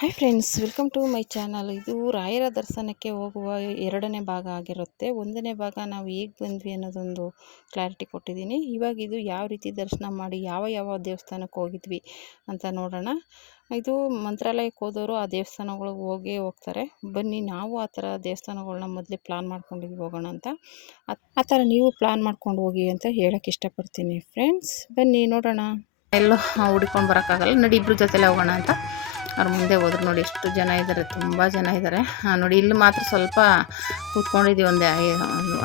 Hi friends, welcome to my channel. ಇದು ರಾಯರ ದರ್ಶನಕ್ಕೆ ಹೋಗುವ ಎರಡನೇ ಭಾಗ ಆಗಿರುತ್ತೆ. ಒಂದನೇ ಭಾಗ ನಾವು ಹೇಗೆ ಬಂದ್ವಿ ಅನ್ನೋದೊಂದು ಕ್ಲಾರಿಟಿ ಕೊಟ್ಟಿದ್ದೀನಿ. ಇವಾಗ ಇದು ಯಾವ ರೀತಿ ದರ್ಶನ ಮಾಡಿ ಯಾವ ದೇವಸ್ಥಾನಕ್ಕೆ ಹೋಗಿದ್ವಿ ಅಂತ ನೋಡೋಣ. ಇದು ಮಂತ್ರಾಲಯಕ್ಕೆ ಹೋದವರು ಆ ದೇವಸ್ಥಾನಗಳಿಗೆ ಹೋಗ್ತಾರೆ. ಬನ್ನಿ, ನಾವು ಆ ಥರ ದೇವಸ್ಥಾನಗಳನ್ನ ಮೊದಲೇ ಪ್ಲ್ಯಾನ್ ಮಾಡ್ಕೊಂಡಿದ್ವಿ ಹೋಗೋಣ ಅಂತ. ಆ ಥರ ನೀವು ಪ್ಲ್ಯಾನ್ ಮಾಡ್ಕೊಂಡು ಹೋಗಿ ಅಂತ ಹೇಳೋಕ್ಕೆ ಇಷ್ಟಪಡ್ತೀನಿ ಫ್ರೆಂಡ್ಸ್. ಬನ್ನಿ ನೋಡೋಣ. ಎಲ್ಲೋ ಹುಡ್ಕೊಂಡು ಬರೋಕ್ಕಾಗಲ್ಲ, ನಡಿ ಇಬ್ಬರು ಜೊತೆಲೇ ಹೋಗೋಣ ಅಂತ ಅವ್ರ ಮುಂದೆ ಹೋದ್ರು. ನೋಡಿ ಎಷ್ಟು ಜನ ಇದ್ದಾರೆ, ತುಂಬ ಜನ ಇದ್ದಾರೆ. ನೋಡಿ ಇಲ್ಲಿ ಮಾತ್ರ ಸ್ವಲ್ಪ ಕೂತ್ಕೊಂಡಿದ್ದೀವಿ, ಒಂದು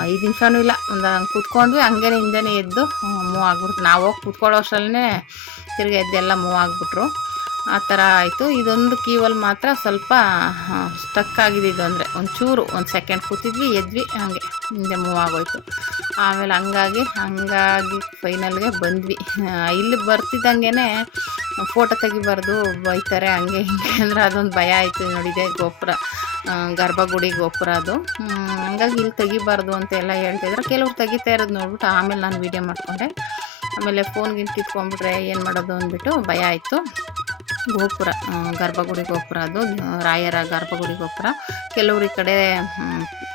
5 ನಿಮಿಷನೂ ಇಲ್ಲ, ಒಂದು ಕೂತ್ಕೊಂಡ್ವಿ. ಹಂಗೇ ಹಿಂದೆನೇ ಎದ್ದು ಮೂವ್ ಆಗ್ಬಿಡ್ತು. ನಾವು ಹೋಗಿ ಕೂತ್ಕೊಳ್ಳೋ ಅಷ್ಟರಲ್ಲೇ ತಿರ್ಗಿ ಎದ್ದೆಲ್ಲ ಮೂವ್ ಆಗಿಬಿಟ್ರು. ಆ ಥರ ಆಯಿತು. ಇದೊಂದು ಕ್ಯೂವಲ್ಲಿ ಮಾತ್ರ ಸ್ವಲ್ಪ ಸ್ಟಕ್ ಆಗಿದೆ. ಇದು ಅಂದರೆ ಒಂದು ಸೆಕೆಂಡ್ ಕೂತಿದ್ವಿ, ಎದ್ವಿ, ಹಾಗೆ ಹಿಂದೆ ಮೂವ್ ಆಗೋಯ್ತು. ಆಮೇಲೆ ಹಂಗಾಗಿ ಫೈನಲ್ಗೆ ಬಂದ್ವಿ. ಇಲ್ಲಿ ಬರ್ತಿದ್ದಂಗೆ ಫೋಟೋ ತೆಗಿಬಾರ್ದು, ಬೈತಾರೆ, ಹಂಗೆ ಹಿಂಗೆ ಅಂದರೆ ಅದೊಂದು ಭಯ ಆಯಿತು. ನೋಡಿದೆ ಗೋಪುರ, ಗರ್ಭಗುಡಿ ಗೋಪುರ ಅದು. ಹಂಗಾಗಿ ಇಲ್ಲಿ ತೆಗಿಬಾರ್ದು ಅಂತ ಎಲ್ಲ ಹೇಳ್ತಾಯಿದ್ರು. ಕೆಲವ್ರು ತೆಗಿತಾ ಇರೋದು ನೋಡ್ಬಿಟ್ಟು ಆಮೇಲೆ ನಾನು ವೀಡಿಯೋ ಮಾಡಿಕೊಂಡೆ. ಆಮೇಲೆ ಫೋನ್ಗಿಂತ ಕಿತ್ಕೊಂಡ್ಬಿಟ್ರೆ ಏನು ಮಾಡೋದು ಅಂದ್ಬಿಟ್ಟು ಭಯ ಆಯಿತು. ಗೋಪುರ, ಗರ್ಭಗುಡಿ ಗೋಪುರ, ಅದು ರಾಯರ ಗರ್ಭಗುಡಿ ಗೋಪುರ. ಕೆಲವರು ಈ ಕಡೆ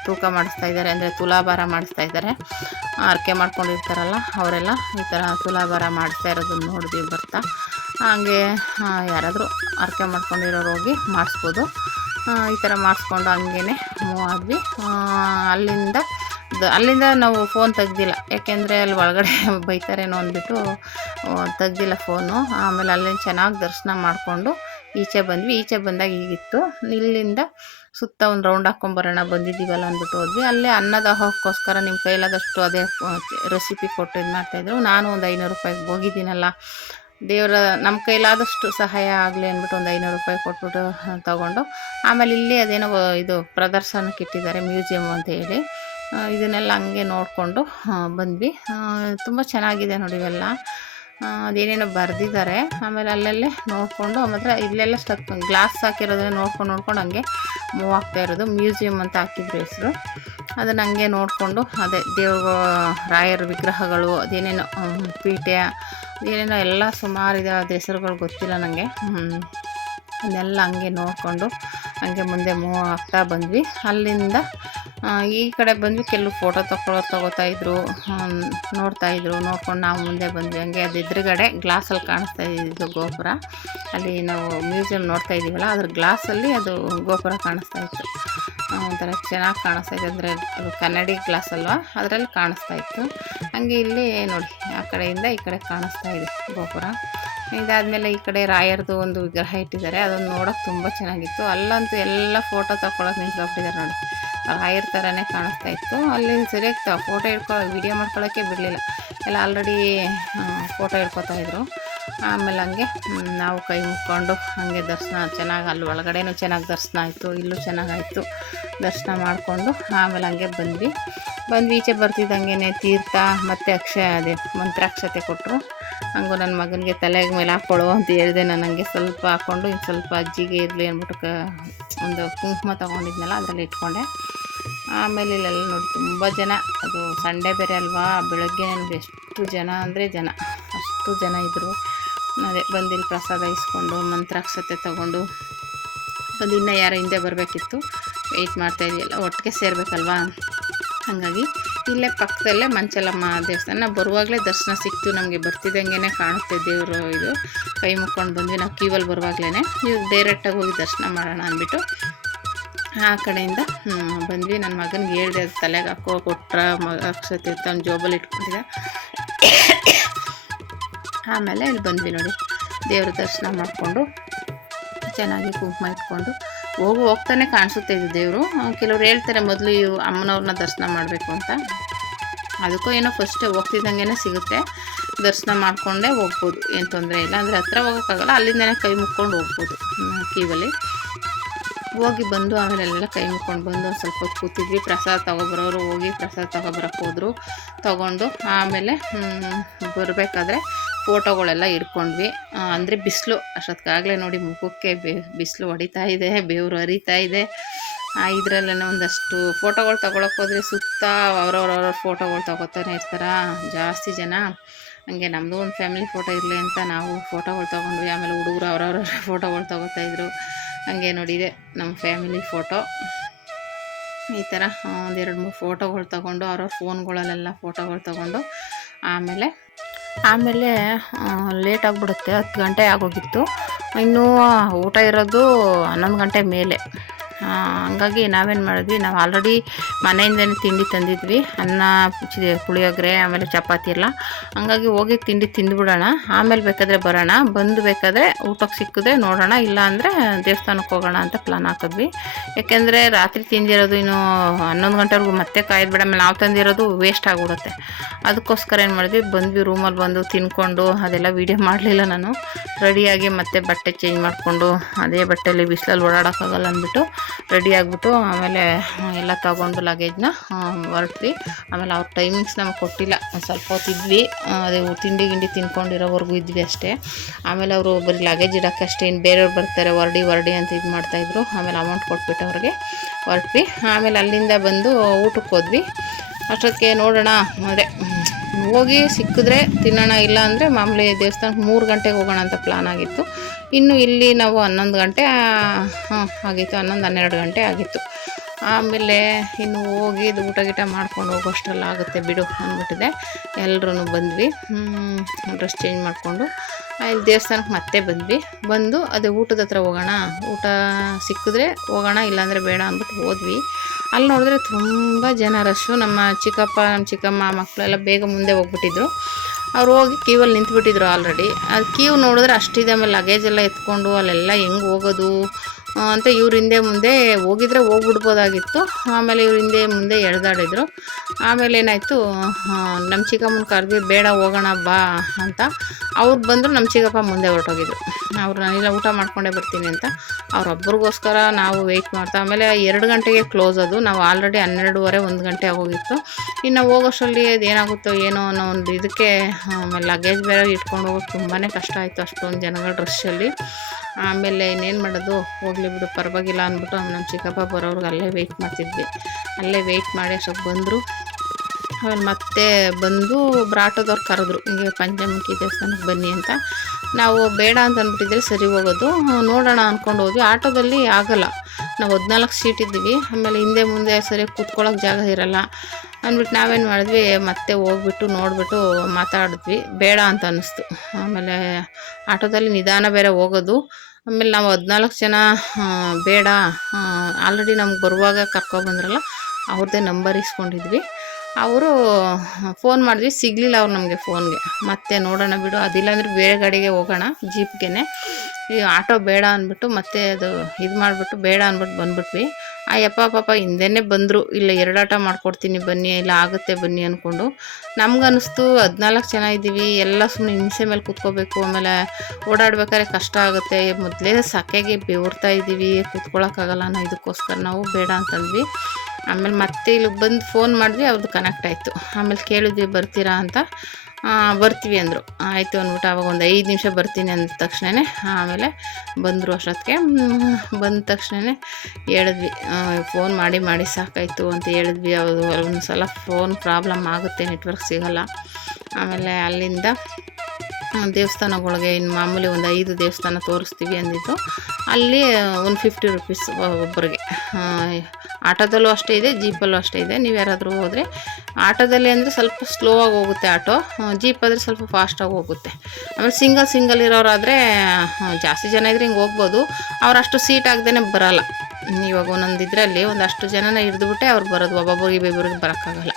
ತೂಕ ಮಾಡಿಸ್ತಾ ಇದ್ದಾರೆ, ಅಂದರೆ ತುಲಾಭಾರ ಮಾಡಿಸ್ತಾ ಇದ್ದಾರೆ. ಹರಕೆ ಮಾಡ್ಕೊಂಡಿರ್ತಾರಲ್ಲ ಅವರೆಲ್ಲ ಈ ಥರ ತುಲಾಭಾರ ಮಾಡಿಸ್ತಾ ಇರೋದನ್ನು ನೋಡಿದ್ವಿ ಬರ್ತಾ. ಹಾಗೆ ಯಾರಾದರೂ ಹರಕೆ ಮಾಡ್ಕೊಂಡಿರೋರು ಹೋಗಿ ಮಾಡಿಸ್ಬೋದು. ಈ ಥರ ಮಾಡಿಸ್ಕೊಂಡು ಹಂಗೇ ಮೂವ್ ಆದ್ವಿ. ಅಲ್ಲಿಂದ ನಾವು ಫೋನ್ ತೆಗ್ದಿಲ್ಲ, ಯಾಕೆಂದರೆ ಅಲ್ಲಿ ಒಳಗಡೆ ಬೈತಾರೇನೋ ಅಂದ್ಬಿಟ್ಟು ತೆಗ್ದಿಲ್ಲ ಫೋನು. ಆಮೇಲೆ ಅಲ್ಲೇ ಚೆನ್ನಾಗಿ ದರ್ಶನ ಮಾಡಿಕೊಂಡು ಈಚೆ ಬಂದ್ವಿ. ಈಚೆ ಬಂದಾಗ ಹೀಗಿತ್ತು. ಇಲ್ಲಿಂದ ಸುತ್ತ ಒಂದು ರೌಂಡ್ ಹಾಕ್ಕೊಂಬರೋಣ ಬಂದಿದ್ದೀವಲ್ಲ ಅಂದ್ಬಿಟ್ಟು ಹೋದ್ವಿ. ಅಲ್ಲೇ ಅನ್ನದಾಹಕ್ಕೋಸ್ಕರ ನಿಮ್ಮ ಕೈಲಾದಷ್ಟು ಅದೇ ರೆಸಿಪಿ ಕೊಟ್ಟು ಇದು ಮಾಡ್ತಾಯಿದ್ರು. ನಾನು ಒಂದು 500 ರೂಪಾಯಿಗೆ ಹೋಗಿದ್ದೀನಲ್ಲ, ದೇವರ ನಮ್ಮ ಕೈಲಾದಷ್ಟು ಸಹಾಯ ಆಗಲಿ ಅಂದ್ಬಿಟ್ಟು ಒಂದು 500 ರೂಪಾಯಿ ಕೊಟ್ಬಿಟ್ಟು ತೊಗೊಂಡು, ಆಮೇಲೆ ಇಲ್ಲಿ ಅದೇನೋ ಇದು ಪ್ರದರ್ಶನಕ್ಕೆ ಇಟ್ಟಿದ್ದಾರೆ, ಮ್ಯೂಸಿಯಮ್ ಅಂತ ಹೇಳಿ. ಇದನ್ನೆಲ್ಲ ಹಂಗೆ ನೋಡಿಕೊಂಡು ಬಂದ್ವಿ. ತುಂಬ ಚೆನ್ನಾಗಿದೆ ನೋಡಿ ಇವೆಲ್ಲ. ಅದೇನೇನೋ ಬರೆದಿದ್ದಾರೆ. ಆಮೇಲೆ ಅಲ್ಲಲ್ಲೇ ನೋಡಿಕೊಂಡು, ಮಾತ್ರ ಇಲ್ಲೆಲ್ಲ ಗ್ಲಾಸ್ ಹಾಕಿರೋದನ್ನ ನೋಡ್ಕೊಂಡು ಹಂಗೆ ಮೂವ್ ಆಗ್ತಾ ಇರೋದು. ಮ್ಯೂಸಿಯಮ್ ಅಂತ ಹಾಕಿದ್ರು ಹೆಸರು. ಅದನ್ನು ಹಂಗೆ ನೋಡಿಕೊಂಡು, ಅದೇ ದೇವ್ರ ರಾಯರ ವಿಗ್ರಹಗಳು, ಅದೇನೇನೋ ಪೀಠೆ, ಏನೇನೋ ಎಲ್ಲ ಸುಮಾರಿದೆ. ಅದು ಹೆಸರುಗಳು ಗೊತ್ತಿಲ್ಲ ನನಗೆ. ಅದನ್ನೆಲ್ಲ ಹಂಗೆ ನೋಡಿಕೊಂಡು ಹಂಗೆ ಮುಂದೆ ಮೂವ್ ಆಗ್ತಾ ಬಂದ್ವಿ. ಅಲ್ಲಿಂದ ಈ ಕಡೆ ಬಂದ್ವಿ. ಕೆಲವು ಫೋಟೋ ತಗೋತಾಯಿದ್ರು, ನೋಡ್ತಾಯಿದ್ರು. ನೋಡ್ಕೊಂಡು ನಾವು ಮುಂದೆ ಬಂದ್ವಿ. ಹಂಗೆ ಅದು ಎದುರುಗಡೆ ಗ್ಲಾಸಲ್ಲಿ ಕಾಣಿಸ್ತಾ ಇದ್ದಿದ್ದು ಗೋಪುರ. ಅಲ್ಲಿ ನಾವು ಮ್ಯೂಸಿಯಮ್ ನೋಡ್ತಾ ಇದ್ದೀವಲ್ಲ, ಅದ್ರ ಗ್ಲಾಸಲ್ಲಿ ಅದು ಗೋಪುರ ಕಾಣಿಸ್ತಾ ಇತ್ತು. ಒಂಥರ ಚೆನ್ನಾಗಿ ಕಾಣಿಸ್ತಾ ಇದೆ, ಅಂದರೆ ಅದು ಕನ್ನಡಿ ಗ್ಲಾಸ್ ಅಲ್ವಾ, ಅದರಲ್ಲಿ ಕಾಣಿಸ್ತಾ ಇತ್ತು. ಹಂಗೆ ಇಲ್ಲಿ ನೋಡಿ, ಆ ಕಡೆಯಿಂದ ಈ ಕಡೆ ಕಾಣಿಸ್ತಾ ಇದೆ ಗೋಪುರ. ಇದಾದಮೇಲೆ ಈ ಕಡೆ ರಾಯರದು ಒಂದು ವಿಗ್ರಹ ಇಟ್ಟಿದ್ದಾರೆ. ಅದನ್ನು ನೋಡೋಕೆ ತುಂಬ ಚೆನ್ನಾಗಿತ್ತು. ಅಲ್ಲಂತೂ ಎಲ್ಲ ಫೋಟೋ ತಗೊಳಕ್ಕೆ ನಿಂತ್ಕೊಬಿಟ್ಟಿದ್ದಾರೆ ನೋಡಿ. ರಾಯರ ಥರನೇ ಕಾಣಿಸ್ತಾ ಇತ್ತು. ಅಲ್ಲಿ ಸರಿಯಾಗಿ ಫೋಟೋ ವೀಡಿಯೋ ಮಾಡ್ಕೊಳ್ಳೋಕ್ಕೆ ಬಿಡಲಿಲ್ಲ. ಎಲ್ಲ ಆಲ್ರೆಡಿ ಫೋಟೋ ಹಿಡ್ಕೊತಾಯಿದ್ರು. ಆಮೇಲೆ ಹಂಗೆ ನಾವು ಕೈ ಮುಕ್ಕೊಂಡು ಹಂಗೆ ದರ್ಶನ ಚೆನ್ನಾಗಿ, ಅಲ್ಲಿ ಒಳಗಡೆನೂ ಚೆನ್ನಾಗಿ ದರ್ಶನ ಆಯಿತು, ಇಲ್ಲೂ ಚೆನ್ನಾಗಾಯಿತು. ದರ್ಶನ ಮಾಡಿಕೊಂಡು ಆಮೇಲೆ ಹಂಗೆ ಬಂದ್ವಿ. ಈಚೆ ಬರ್ತಿದ್ದಂಗೆ ತೀರ್ಥ ಮತ್ತು ಅದೇ ಮಂತ್ರಾಕ್ಷತೆ ಕೊಟ್ಟರು. ಹಂಗೂ ನನ್ನ ಮಗನಿಗೆ ತಲೆಗೆ ಮೇಲೆ ಹಾಕ್ಕೊಳ್ಳೋ ಅಂತ ಹೇಳಿದೆ. ನಾನು ಹಂಗೆ ಸ್ವಲ್ಪ ಹಾಕ್ಕೊಂಡು, ಇನ್ನು ಸ್ವಲ್ಪ ಅಜ್ಜಿಗೆ ಇರಲಿ ಅಂದ್ಬಿಟ್ಟು ಒಂದು ಕುಂಕುಮ ತೊಗೊಂಡಿದ್ನಲ್ಲ, ಅದರಲ್ಲಿ ಇಟ್ಕೊಂಡೆ. ಆಮೇಲೆ ಇಲ್ಲೆಲ್ಲ ನೋಡಿ ತುಂಬ ಜನ. ಅದು ಸಂಡೇ ಬೇರೆ ಅಲ್ವಾ, ಬೆಳಗ್ಗೆ ನನಗೆ ಎಷ್ಟು ಜನ ಅಂದರೆ ಜನ, ಅಷ್ಟು ಜನ ಇದ್ದರು. ಅದೇ ಬಂದಿಲ್ಲಿ ಪ್ರಸಾದ ಇಸ್ಕೊಂಡು ಮಂತ್ರಾಕ್ಷತೆ ತೊಗೊಂಡು ಇನ್ನೂ ಯಾರೋ ಹಿಂದೆ ಬರಬೇಕಿತ್ತು, ವೆಯ್ಟ್ ಮಾಡ್ತಾಯಿದ್ವಿಲ್ಲ, ಒಟ್ಟಿಗೆ ಸೇರಬೇಕಲ್ವಾ. ಹಾಗಾಗಿ ಇಲ್ಲೇ ಪಕ್ಕದಲ್ಲೇ ಮಂಚಲಮ್ಮ ದೇವಸ್ಥಾನ. ಬರುವಾಗಲೇ ದರ್ಶನ ಸಿಕ್ತು ನಮಗೆ. ಬರ್ತಿದ್ದಂಗೆ ಕಾಣುತ್ತೆ ದೇವರು. ಇದು ಕೈ ಮುಕ್ಕೊಂಡು ಬಂದ್ವಿ ನಾವು ಕ್ಯೂವಲ್ಲಿ ಬರುವಾಗಲೇ. ನೀವು ಡೈರೆಕ್ಟಾಗಿ ಹೋಗಿ ದರ್ಶನ ಮಾಡೋಣ ಅಂದ್ಬಿಟ್ಟು ಆ ಕಡೆಯಿಂದ ಬಂದ್ವಿ. ನನ್ನ ಮಗನಿಗೆ ಹೇಳಿದೆ, ಅದು ತಲೆಗೆ ಕೊಟ್ಟರೆ ಅಕ್ಷತೆ ತನ್ನ ಜೋಬಲ್ಲಿ ಇಟ್ಕೊಂಡಿದ್ದೆ. ಆಮೇಲೆ ಇಲ್ಲಿ ಬಂದ್ವಿ ನೋಡಿ, ದೇವ್ರ ದರ್ಶನ ಮಾಡಿಕೊಂಡು ಚೆನ್ನಾಗಿ ಕುಂಕುಮ ಇಟ್ಕೊಂಡು ಹೋಗ್ತಾನೆ ಕಾಣಿಸುತ್ತೆ ಇದು ದೇವರು. ಕೆಲವ್ರು ಹೇಳ್ತಾರೆ ಮೊದಲು ಅಮ್ಮನವ್ರನ್ನ ದರ್ಶನ ಮಾಡಬೇಕು ಅಂತ. ಅದಕ್ಕೂ ಏನೋ ಫಸ್ಟೇ ಹೋಗ್ತಿದ್ದಂಗೆ ಸಿಗುತ್ತೆ, ದರ್ಶನ ಮಾಡಿಕೊಂಡೇ ಹೋಗ್ಬೋದು, ಏನು ತೊಂದರೆ ಇಲ್ಲ. ಅಂದರೆ ಹತ್ರ ಹೋಗೋಕ್ಕಾಗಲ್ಲ, ಅಲ್ಲಿಂದನೇ ಕೈ ಮುಕ್ಕೊಂಡು ಹೋಗ್ಬೋದು. ಕ್ಯೂವಲ್ಲಿ ಹೋಗಿ ಬಂದು ಆಮೇಲೆ ಅಲ್ಲೆಲ್ಲ ಕೈ ಮುಕ್ಕೊಂಡು ಬಂದು ಒಂದು ಸ್ವಲ್ಪ ಹೊತ್ತು ಕೂತಿದ್ವಿ. ಪ್ರಸಾದ ತೊಗೊಬರೋರು ಹೋಗಿ ಪ್ರಸಾದ ತೊಗೊಬರಕ್ಕೆ ಹೋದರು. ತೊಗೊಂಡು ಆಮೇಲೆ ಬರಬೇಕಾದ್ರೆ ಫೋಟೋಗಳೆಲ್ಲ ಇಟ್ಕೊಂಡ್ವಿ. ಅಂದರೆ ಬಿಸಿಲು ಅಷ್ಟೊತ್ತಿಗಾಗಲೇ ನೋಡಿ, ಮುಖಕ್ಕೆ ಬಿಸಿಲು ಹೊಡಿತಾ ಇದೆ, ಬೆವರು ಹರಿತಾ ಇದೆ. ಇದರಲ್ಲೇ ಒಂದಷ್ಟು ಫೋಟೋಗಳು ತೊಗೊಳಕ್ಕೆ ಹೋದರೆ ಸುತ್ತ ಅವ್ರವ್ರ ಫೋಟೋಗಳು ತೊಗೋತಾನೆ ಇರ್ತಾರೆ ಜಾಸ್ತಿ ಜನ. ಹಂಗೆ ನಮ್ಮದು ಒಂದು ಫ್ಯಾಮಿಲಿ ಫೋಟೋ ಇರಲಿ ಅಂತ ನಾವು ಫೋಟೋಗಳು ತೊಗೊಂಡ್ವಿ. ಆಮೇಲೆ ಹುಡುಗರು ಅವ್ರವ್ರ ಫೋಟೋಗಳು ತೊಗೋತಾಯಿದ್ರು. ಹಂಗೆ ನೋಡಿದೆ ನಮ್ಮ ಫ್ಯಾಮಿಲಿ ಫೋಟೋ. ಈ ಥರ ಒಂದು 2-3 ಫೋಟೋಗಳು ತೊಗೊಂಡು ಅವ್ರವ್ರ ಫೋನ್ಗಳಲ್ಲೆಲ್ಲ ಫೋಟೋಗಳು ತೊಗೊಂಡು ಆಮೇಲೆ ಲೇಟ್ ಆಗಿಬಿಡುತ್ತೆ. 10 ಗಂಟೆ ಆಗೋಗಿತ್ತು. ಇನ್ನೂ ಊಟ ಇರೋದು 11 ಗಂಟೆ ಮೇಲೆ. ಹಂಗಾಗಿ ನಾವೇನು ಮಾಡಿದ್ವಿ, ನಾವು ಆಲ್ರೆಡಿ ಮನೆಯಿಂದನೇ ತಿಂಡಿ ತಂದಿದ್ವಿ, ಅನ್ನ ಪುಳಿಯೋಗರೆ ಆಮೇಲೆ ಚಪಾತಿ ಎಲ್ಲ. ಹಂಗಾಗಿ ಹೋಗಿ ತಿಂಡಿ ತಿಂದುಬಿಡೋಣ, ಆಮೇಲೆ ಬೇಕಾದರೆ ಬರೋಣ, ಬಂದು ಬೇಕಾದರೆ ಊಟಕ್ಕೆ ಸಿಕ್ಕಿದ್ರೆ ನೋಡೋಣ, ಇಲ್ಲ ಅಂದರೆ ದೇವಸ್ಥಾನಕ್ಕೆ ಹೋಗೋಣ ಅಂತ ಪ್ಲಾನ್ ಹಾಕಿದ್ವಿ. ಯಾಕೆಂದರೆ ರಾತ್ರಿ ತಿಂದಿರೋದು ಇನ್ನು 11 ಗಂಟೆವರೆಗೂ ಮತ್ತೆ ಕಾಯ್ದು ಬೇಡ, ಆಮೇಲೆ ನಾವು ತಂದಿರೋದು ವೇಸ್ಟ್ ಆಗಿಬಿಡುತ್ತೆ. ಅದಕ್ಕೋಸ್ಕರ ಏನು ಮಾಡಿದ್ವಿ, ಬಂದ್ವಿ ರೂಮಲ್ಲಿ ಬಂದು ತಿನ್ಕೊಂಡು ಅದೆಲ್ಲ ವೀಡಿಯೋ ಮಾಡಲಿಲ್ಲ ನಾನು. ರೆಡಿಯಾಗಿ ಮತ್ತೆ ಬಟ್ಟೆ ಚೇಂಜ್ ಮಾಡಿಕೊಂಡು ಅದೇ ಬಟ್ಟೆಯಲ್ಲಿ ಬಿಸಿಲಲ್ಲಿ ಓಡಾಡೋಕ್ಕಾಗಲ್ಲ ಅಂದ್ಬಿಟ್ಟು ರೆಡಿ ಆಗಿಬಿಟ್ಟು ಆಮೇಲೆ ಎಲ್ಲ ತೊಗೊಂಡು ಲಗೇಜ್ನ ಹೊರಟ್ವಿ. ಆಮೇಲೆ ಅವ್ರ ಟೈಮಿಂಗ್ಸ್ ನಮಗೆ ಕೊಟ್ಟಿಲ್ಲ, ಸ್ವಲ್ಪ ಹೊತ್ತಿದ್ವಿ, ಅದೇ ತಿಂಡಿ ಗಿಂಡಿ ತಿನ್ಕೊಂಡಿರೋವರೆಗೂ ಇದ್ವಿ ಅಷ್ಟೇ. ಆಮೇಲೆ ಅವರು ಬರೀ ಲಗೇಜ್ ಇಡೋಕ್ಕೆ ಅಷ್ಟೇ, ಇನ್ನು ಬೇರೆಯವ್ರು ಬರ್ತಾರೆ ಹೊರಡಿ ಅಂತ ಇದು ಮಾಡ್ತಾಯಿದ್ರು. ಆಮೇಲೆ ಅಮೌಂಟ್ ಕೊಟ್ಬಿಟ್ಟು ಅವ್ರಿಗೆ ಹೊರಟ್ವಿ. ಆಮೇಲೆ ಅಲ್ಲಿಂದ ಬಂದು ಊಟಕ್ಕೆ ಹೋದ್ವಿ. ಅಷ್ಟೊತ್ತಿಗೆ ನೋಡೋಣ, ಅದೇ ಹೋಗಿ ಸಿಕ್ಕಿದ್ರೆ ತಿನ್ನೋಣ, ಇಲ್ಲ ಅಂದರೆ ಮಾಮೂಲಿ ದೇವಸ್ಥಾನಕ್ಕೆ 3 ಗಂಟೆಗೆ ಹೋಗೋಣ ಅಂತ ಪ್ಲಾನ್ ಆಗಿತ್ತು. ಇನ್ನು ಇಲ್ಲಿ ನಾವು 11 ಗಂಟೆ ಆಗಿತ್ತು, 11-12 ಗಂಟೆ ಆಗಿತ್ತು. ಆಮೇಲೆ ಇನ್ನು ಹೋಗಿ ಊಟ ಗೀಟ ಮಾಡ್ಕೊಂಡು ಹೋಗೋಷ್ಟೆಲ್ಲ ಆಗುತ್ತೆ ಬಿಡು ಅಂದ್ಬಿಟ್ಟಿದೆ. ಎಲ್ಲರೂ ಬಂದ್ವಿ, ಡ್ರೆಸ್ ಚೇಂಜ್ ಮಾಡಿಕೊಂಡು ಇಲ್ಲಿ ದೇವಸ್ಥಾನಕ್ಕೆ ಮತ್ತೆ ಬಂದು ಅದೇ ಊಟದ ಹತ್ರ ಹೋಗೋಣ, ಊಟ ಸಿಕ್ಕಿದ್ರೆ ಹೋಗೋಣ, ಇಲ್ಲಾಂದರೆ ಬೇಡ ಅಂದ್ಬಿಟ್ಟು ಹೋದ್ವಿ. ಅಲ್ಲಿ ನೋಡಿದ್ರೆ ತುಂಬ ಜನ ರಶ್ಶು. ನಮ್ಮ ಚಿಕ್ಕಪ್ಪ ನಮ್ಮ ಚಿಕ್ಕಮ್ಮ ಮಕ್ಕಳೆಲ್ಲ ಬೇಗ ಮುಂದೆ ಹೋಗ್ಬಿಟ್ಟಿದ್ರು. ಅವ್ರು ಹೋಗಿ ಕ್ಯೂವಲ್ಲಿ ನಿಂತುಬಿಟ್ಟಿದ್ರು ಆಲ್ರೆಡಿ. ಅದು ಕ್ಯೂ ನೋಡಿದ್ರೆ ಅಷ್ಟಿದೆ. ಆಮೇಲೆ ಲಗೇಜ್ ಎಲ್ಲ ಎತ್ಕೊಂಡು ಅಲ್ಲೆಲ್ಲ ಹೆಂಗೆ ಹೋಗೋದು ಅಂತ ಇವ್ರ ಹಿಂದೆ ಮುಂದೆ ಹೋಗಿದ್ರೆ ಹೋಗ್ಬಿಡ್ಬೋದಾಗಿತ್ತು. ಆಮೇಲೆ ಇವ್ರ ಹಿಂದೆ ಮುಂದೆ ಎಳೆದಾಡಿದ್ರು. ಆಮೇಲೆ ಏನಾಯಿತು, ನಮ್ಮ ಚಿಕ್ಕಮ್ಮನ ಕರೆದು ಬೇಡ ಹೋಗೋಣ ಬಾ ಅಂತ ಅವ್ರು ಬಂದರು. ನಮ್ಮ ಚಿಕ್ಕಪ್ಪ ಮುಂದೆ ಹೊರಟೋಗಿದ್ರು. ಅವ್ರು ನಾನಿಲ್ಲ ಊಟ ಮಾಡ್ಕೊಂಡೇ ಬರ್ತೀನಿ ಅಂತ ಅವ್ರೊಬ್ರಿಗೋಸ್ಕರ ನಾವು ವೆಯ್ಟ್ ಮಾಡ್ತಾ. ಆಮೇಲೆ 2 ಗಂಟೆಗೆ ಕ್ಲೋಸ್ ಅದು. ನಾವು ಆಲ್ರೆಡಿ 12:30 1 ಗಂಟೆ ಆಗೋಗಿತ್ತು. ಇನ್ನು ಹೋಗೋಷ್ಟರಲ್ಲಿ ಅದೇನಾಗುತ್ತೋ ಏನೋ ಅನ್ನೋ ಒಂದು ಇದಕ್ಕೆ ಆಮೇಲೆ ಲಗೇಜ್ ಬೇರೆ ಇಟ್ಕೊಂಡು ಹೋಗೋಕ್ಕೆ ತುಂಬಾ ಕಷ್ಟ ಆಯಿತು, ಅಷ್ಟೊಂದು ಜನಗಳ ರಶ್ಶಲ್ಲಿ. ಆಮೇಲೆ ಇನ್ನೇನು ಮಾಡೋದು, ಹೋಗಲಿ ಬಿಡು ಪರವಾಗಿಲ್ಲ ಅಂದ್ಬಿಟ್ಟು ನಮ್ಮ ಚಿಕ್ಕಪ್ಪ ಬರೋರ್ಗೆ ಅಲ್ಲೇ ವೆಯ್ಟ್ ಮಾಡ್ತಿದ್ವಿ. ಅಲ್ಲೇ ವೆಯ್ಟ್ ಮಾಡಿ ಅಷ್ಟೊತ್ತು ಬಂದರು. ಆಮೇಲೆ ಮತ್ತೆ ಬಂದು ಒಬ್ರು ಆಟೋದವ್ರು ಕರೆದ್ರು, ಹಿಂಗೆ ಪಂಚಮುಖಿ ದೇವಸ್ಥಾನಕ್ಕೆ ಬನ್ನಿ ಅಂತ. ನಾವು ಬೇಡ ಅಂತ ಅಂದ್ಬಿಟ್ಟಿದ್ರೆ ಸರಿ ಹೋಗೋದು, ನೋಡೋಣ ಅಂದ್ಕೊಂಡು ಹೋದ್ವಿ. ಆಟೋದಲ್ಲಿ ಆಗೋಲ್ಲ, ನಾವು 14 ಸೀಟ್ ಇದ್ದೀವಿ. ಆಮೇಲೆ ಹಿಂದೆ ಮುಂದೆ ಸರಿಯಾಗಿ ಕೂತ್ಕೊಳ್ಳೋಕೆ ಜಾಗ ಇರೋಲ್ಲ ಅಂದ್ಬಿಟ್ಟು ನಾವೇನು ಮಾಡಿದ್ವಿ, ಮತ್ತೆ ಹೋಗ್ಬಿಟ್ಟು ನೋಡಿಬಿಟ್ಟು ಮಾತಾಡಿದ್ವಿ. ಬೇಡ ಅಂತ ಅನ್ನಿಸ್ತು. ಆಮೇಲೆ ಆಟೋದಲ್ಲಿ ನಿಧಾನ ಬೇರೆ ಹೋಗೋದು. ಆಮೇಲೆ ನಾವು 14 ಜನ ಬೇಡ, ಆಲ್ರೆಡಿ ನಮ್ಗೆ ಬರುವಾಗ ಕರ್ಕೊಬಂದ್ರಲ್ಲ ಅವ್ರದ್ದೇ ನಂಬರ್ ಇಸ್ಕೊಂಡಿದ್ವಿ. ಅವರು ಫೋನ್ ಮಾಡಿದ್ವಿ, ಸಿಗಲಿಲ್ಲ ಅವ್ರು ನಮಗೆ ಫೋನ್ಗೆ. ಮತ್ತೆ ನೋಡೋಣ ಬಿಡು, ಅದಿಲ್ಲ ಅಂದರೆ ಬೇರೆ ಗಾಡಿಗೆ ಹೋಗೋಣ, ಜೀಪ್ಗೆ. ಈ ಆಟೋ ಬೇಡ ಅಂದ್ಬಿಟ್ಟು ಮತ್ತೆ ಅದು ಇದು ಮಾಡಿಬಿಟ್ಟು ಬೇಡ ಅಂದ್ಬಿಟ್ಟು ಬಂದ್ಬಿಟ್ವಿ. ಆ ಯಪ್ಪ ಪಾಪ ಹಿಂದೆನೇ ಬಂದರು, ಇಲ್ಲ 2 ಆಟ ಮಾಡ್ಕೊಡ್ತೀನಿ ಬನ್ನಿ, ಇಲ್ಲ ಆಗುತ್ತೆ ಬನ್ನಿ ಅಂದ್ಕೊಂಡು. ನಮ್ಗನ್ನಿಸ್ತು 14 ಜನ ಇದ್ದೀವಿ, ಎಲ್ಲ ಸುಮ್ಮನೆ ಹಿಂಸೆ ಮೇಲೆ ಕೂತ್ಕೋಬೇಕು, ಆಮೇಲೆ ಓಡಾಡ್ಬೇಕಾದ್ರೆ ಕಷ್ಟ ಆಗುತ್ತೆ, ಮೊದಲೇ ಸಕೆಗೆ ಬೆವರ್ತಾ ಇದ್ದೀವಿ, ಕೂತ್ಕೊಳ್ಳೋಕ್ಕಾಗಲ್ಲ ಅನ್ನೋ ಇದಕ್ಕೋಸ್ಕರ ನಾವು ಬೇಡ ಅಂತಂದ್ವಿ. ಆಮೇಲೆ ಮತ್ತೆ ಇಲ್ಲಿಗೆ ಬಂದು ಫೋನ್ ಮಾಡಿದ್ವಿ, ಅವ್ರದ್ದು ಕನೆಕ್ಟ್ ಆಯಿತು. ಆಮೇಲೆ ಕೇಳಿದ್ವಿ ಬರ್ತೀರಾ ಅಂತ. ಬರ್ತೀವಿ ಅಂದರು. ಆಯಿತು ಅಂದ್ಬಿಟ್ಟು ಆವಾಗ ಒಂದು 5 ನಿಮಿಷ ಬರ್ತೀನಿ ಅಂದ ತಕ್ಷಣವೇ ಆಮೇಲೆ ಬಂದರು. ಅಷ್ಟೊತ್ತಿಗೆ ಬಂದ ತಕ್ಷಣವೇ ಹೇಳಿದ್ವಿ, ಫೋನ್ ಮಾಡಿ ಸಾಕಾಯಿತು ಅಂತ ಹೇಳಿದ್ವಿ. ಅವರು ಒಂದು ಸಲ ಫೋನ್ ಪ್ರಾಬ್ಲಮ್ ಆಗುತ್ತೆ, ನೆಟ್ವರ್ಕ್ ಸಿಗೋಲ್ಲ. ಆಮೇಲೆ ಅಲ್ಲಿಂದ ದೇವಸ್ಥಾನಗಳಿಗೆ ಇನ್ನು ಮಾಮೂಲಿ ಒಂದು 5 ದೇವಸ್ಥಾನ ತೋರಿಸ್ತೀವಿ ಅಂದಿದ್ದು. ಅಲ್ಲಿ ಒಂದು 50 ರೂಪೀಸ್ ಒಬ್ಬರಿಗೆ. ಆಟೋದಲ್ಲೂ ಅಷ್ಟೇ ಇದೆ, ಜೀಪಲ್ಲೂ ಅಷ್ಟೇ ಇದೆ. ನೀವು ಯಾರಾದರೂ ಹೋದರೆ ಆಟೋದಲ್ಲಿ ಅಂದರೆ ಸ್ವಲ್ಪ ಸ್ಲೋ ಆಗಿ ಹೋಗುತ್ತೆ ಆಟೋ, ಜೀಪ್ ಆದರೆ ಸ್ವಲ್ಪ ಫಾಸ್ಟಾಗಿ ಹೋಗುತ್ತೆ. ಆಮೇಲೆ ಸಿಂಗಲ್ ಇರೋರಾದರೆ ಜಾಸ್ತಿ ಜನ ಇದ್ರೆ ಹಿಂಗೆ ಹೋಗ್ಬೋದು. ಅವ್ರು ಅಷ್ಟು ಸೀಟ್ ಆಗದೇ ಬರೋಲ್ಲ. ಇವಾಗ ಒಂದೊಂದು ಇದರಲ್ಲಿ ಒಂದಷ್ಟು ಜನನ ಹಿಡಿದುಬಿಟ್ಟೆ ಅವ್ರು ಬರೋದು, ಒಬ್ಬೊಬ್ಬರಿಗೆ ಬರೋಕ್ಕಾಗಲ್ಲ.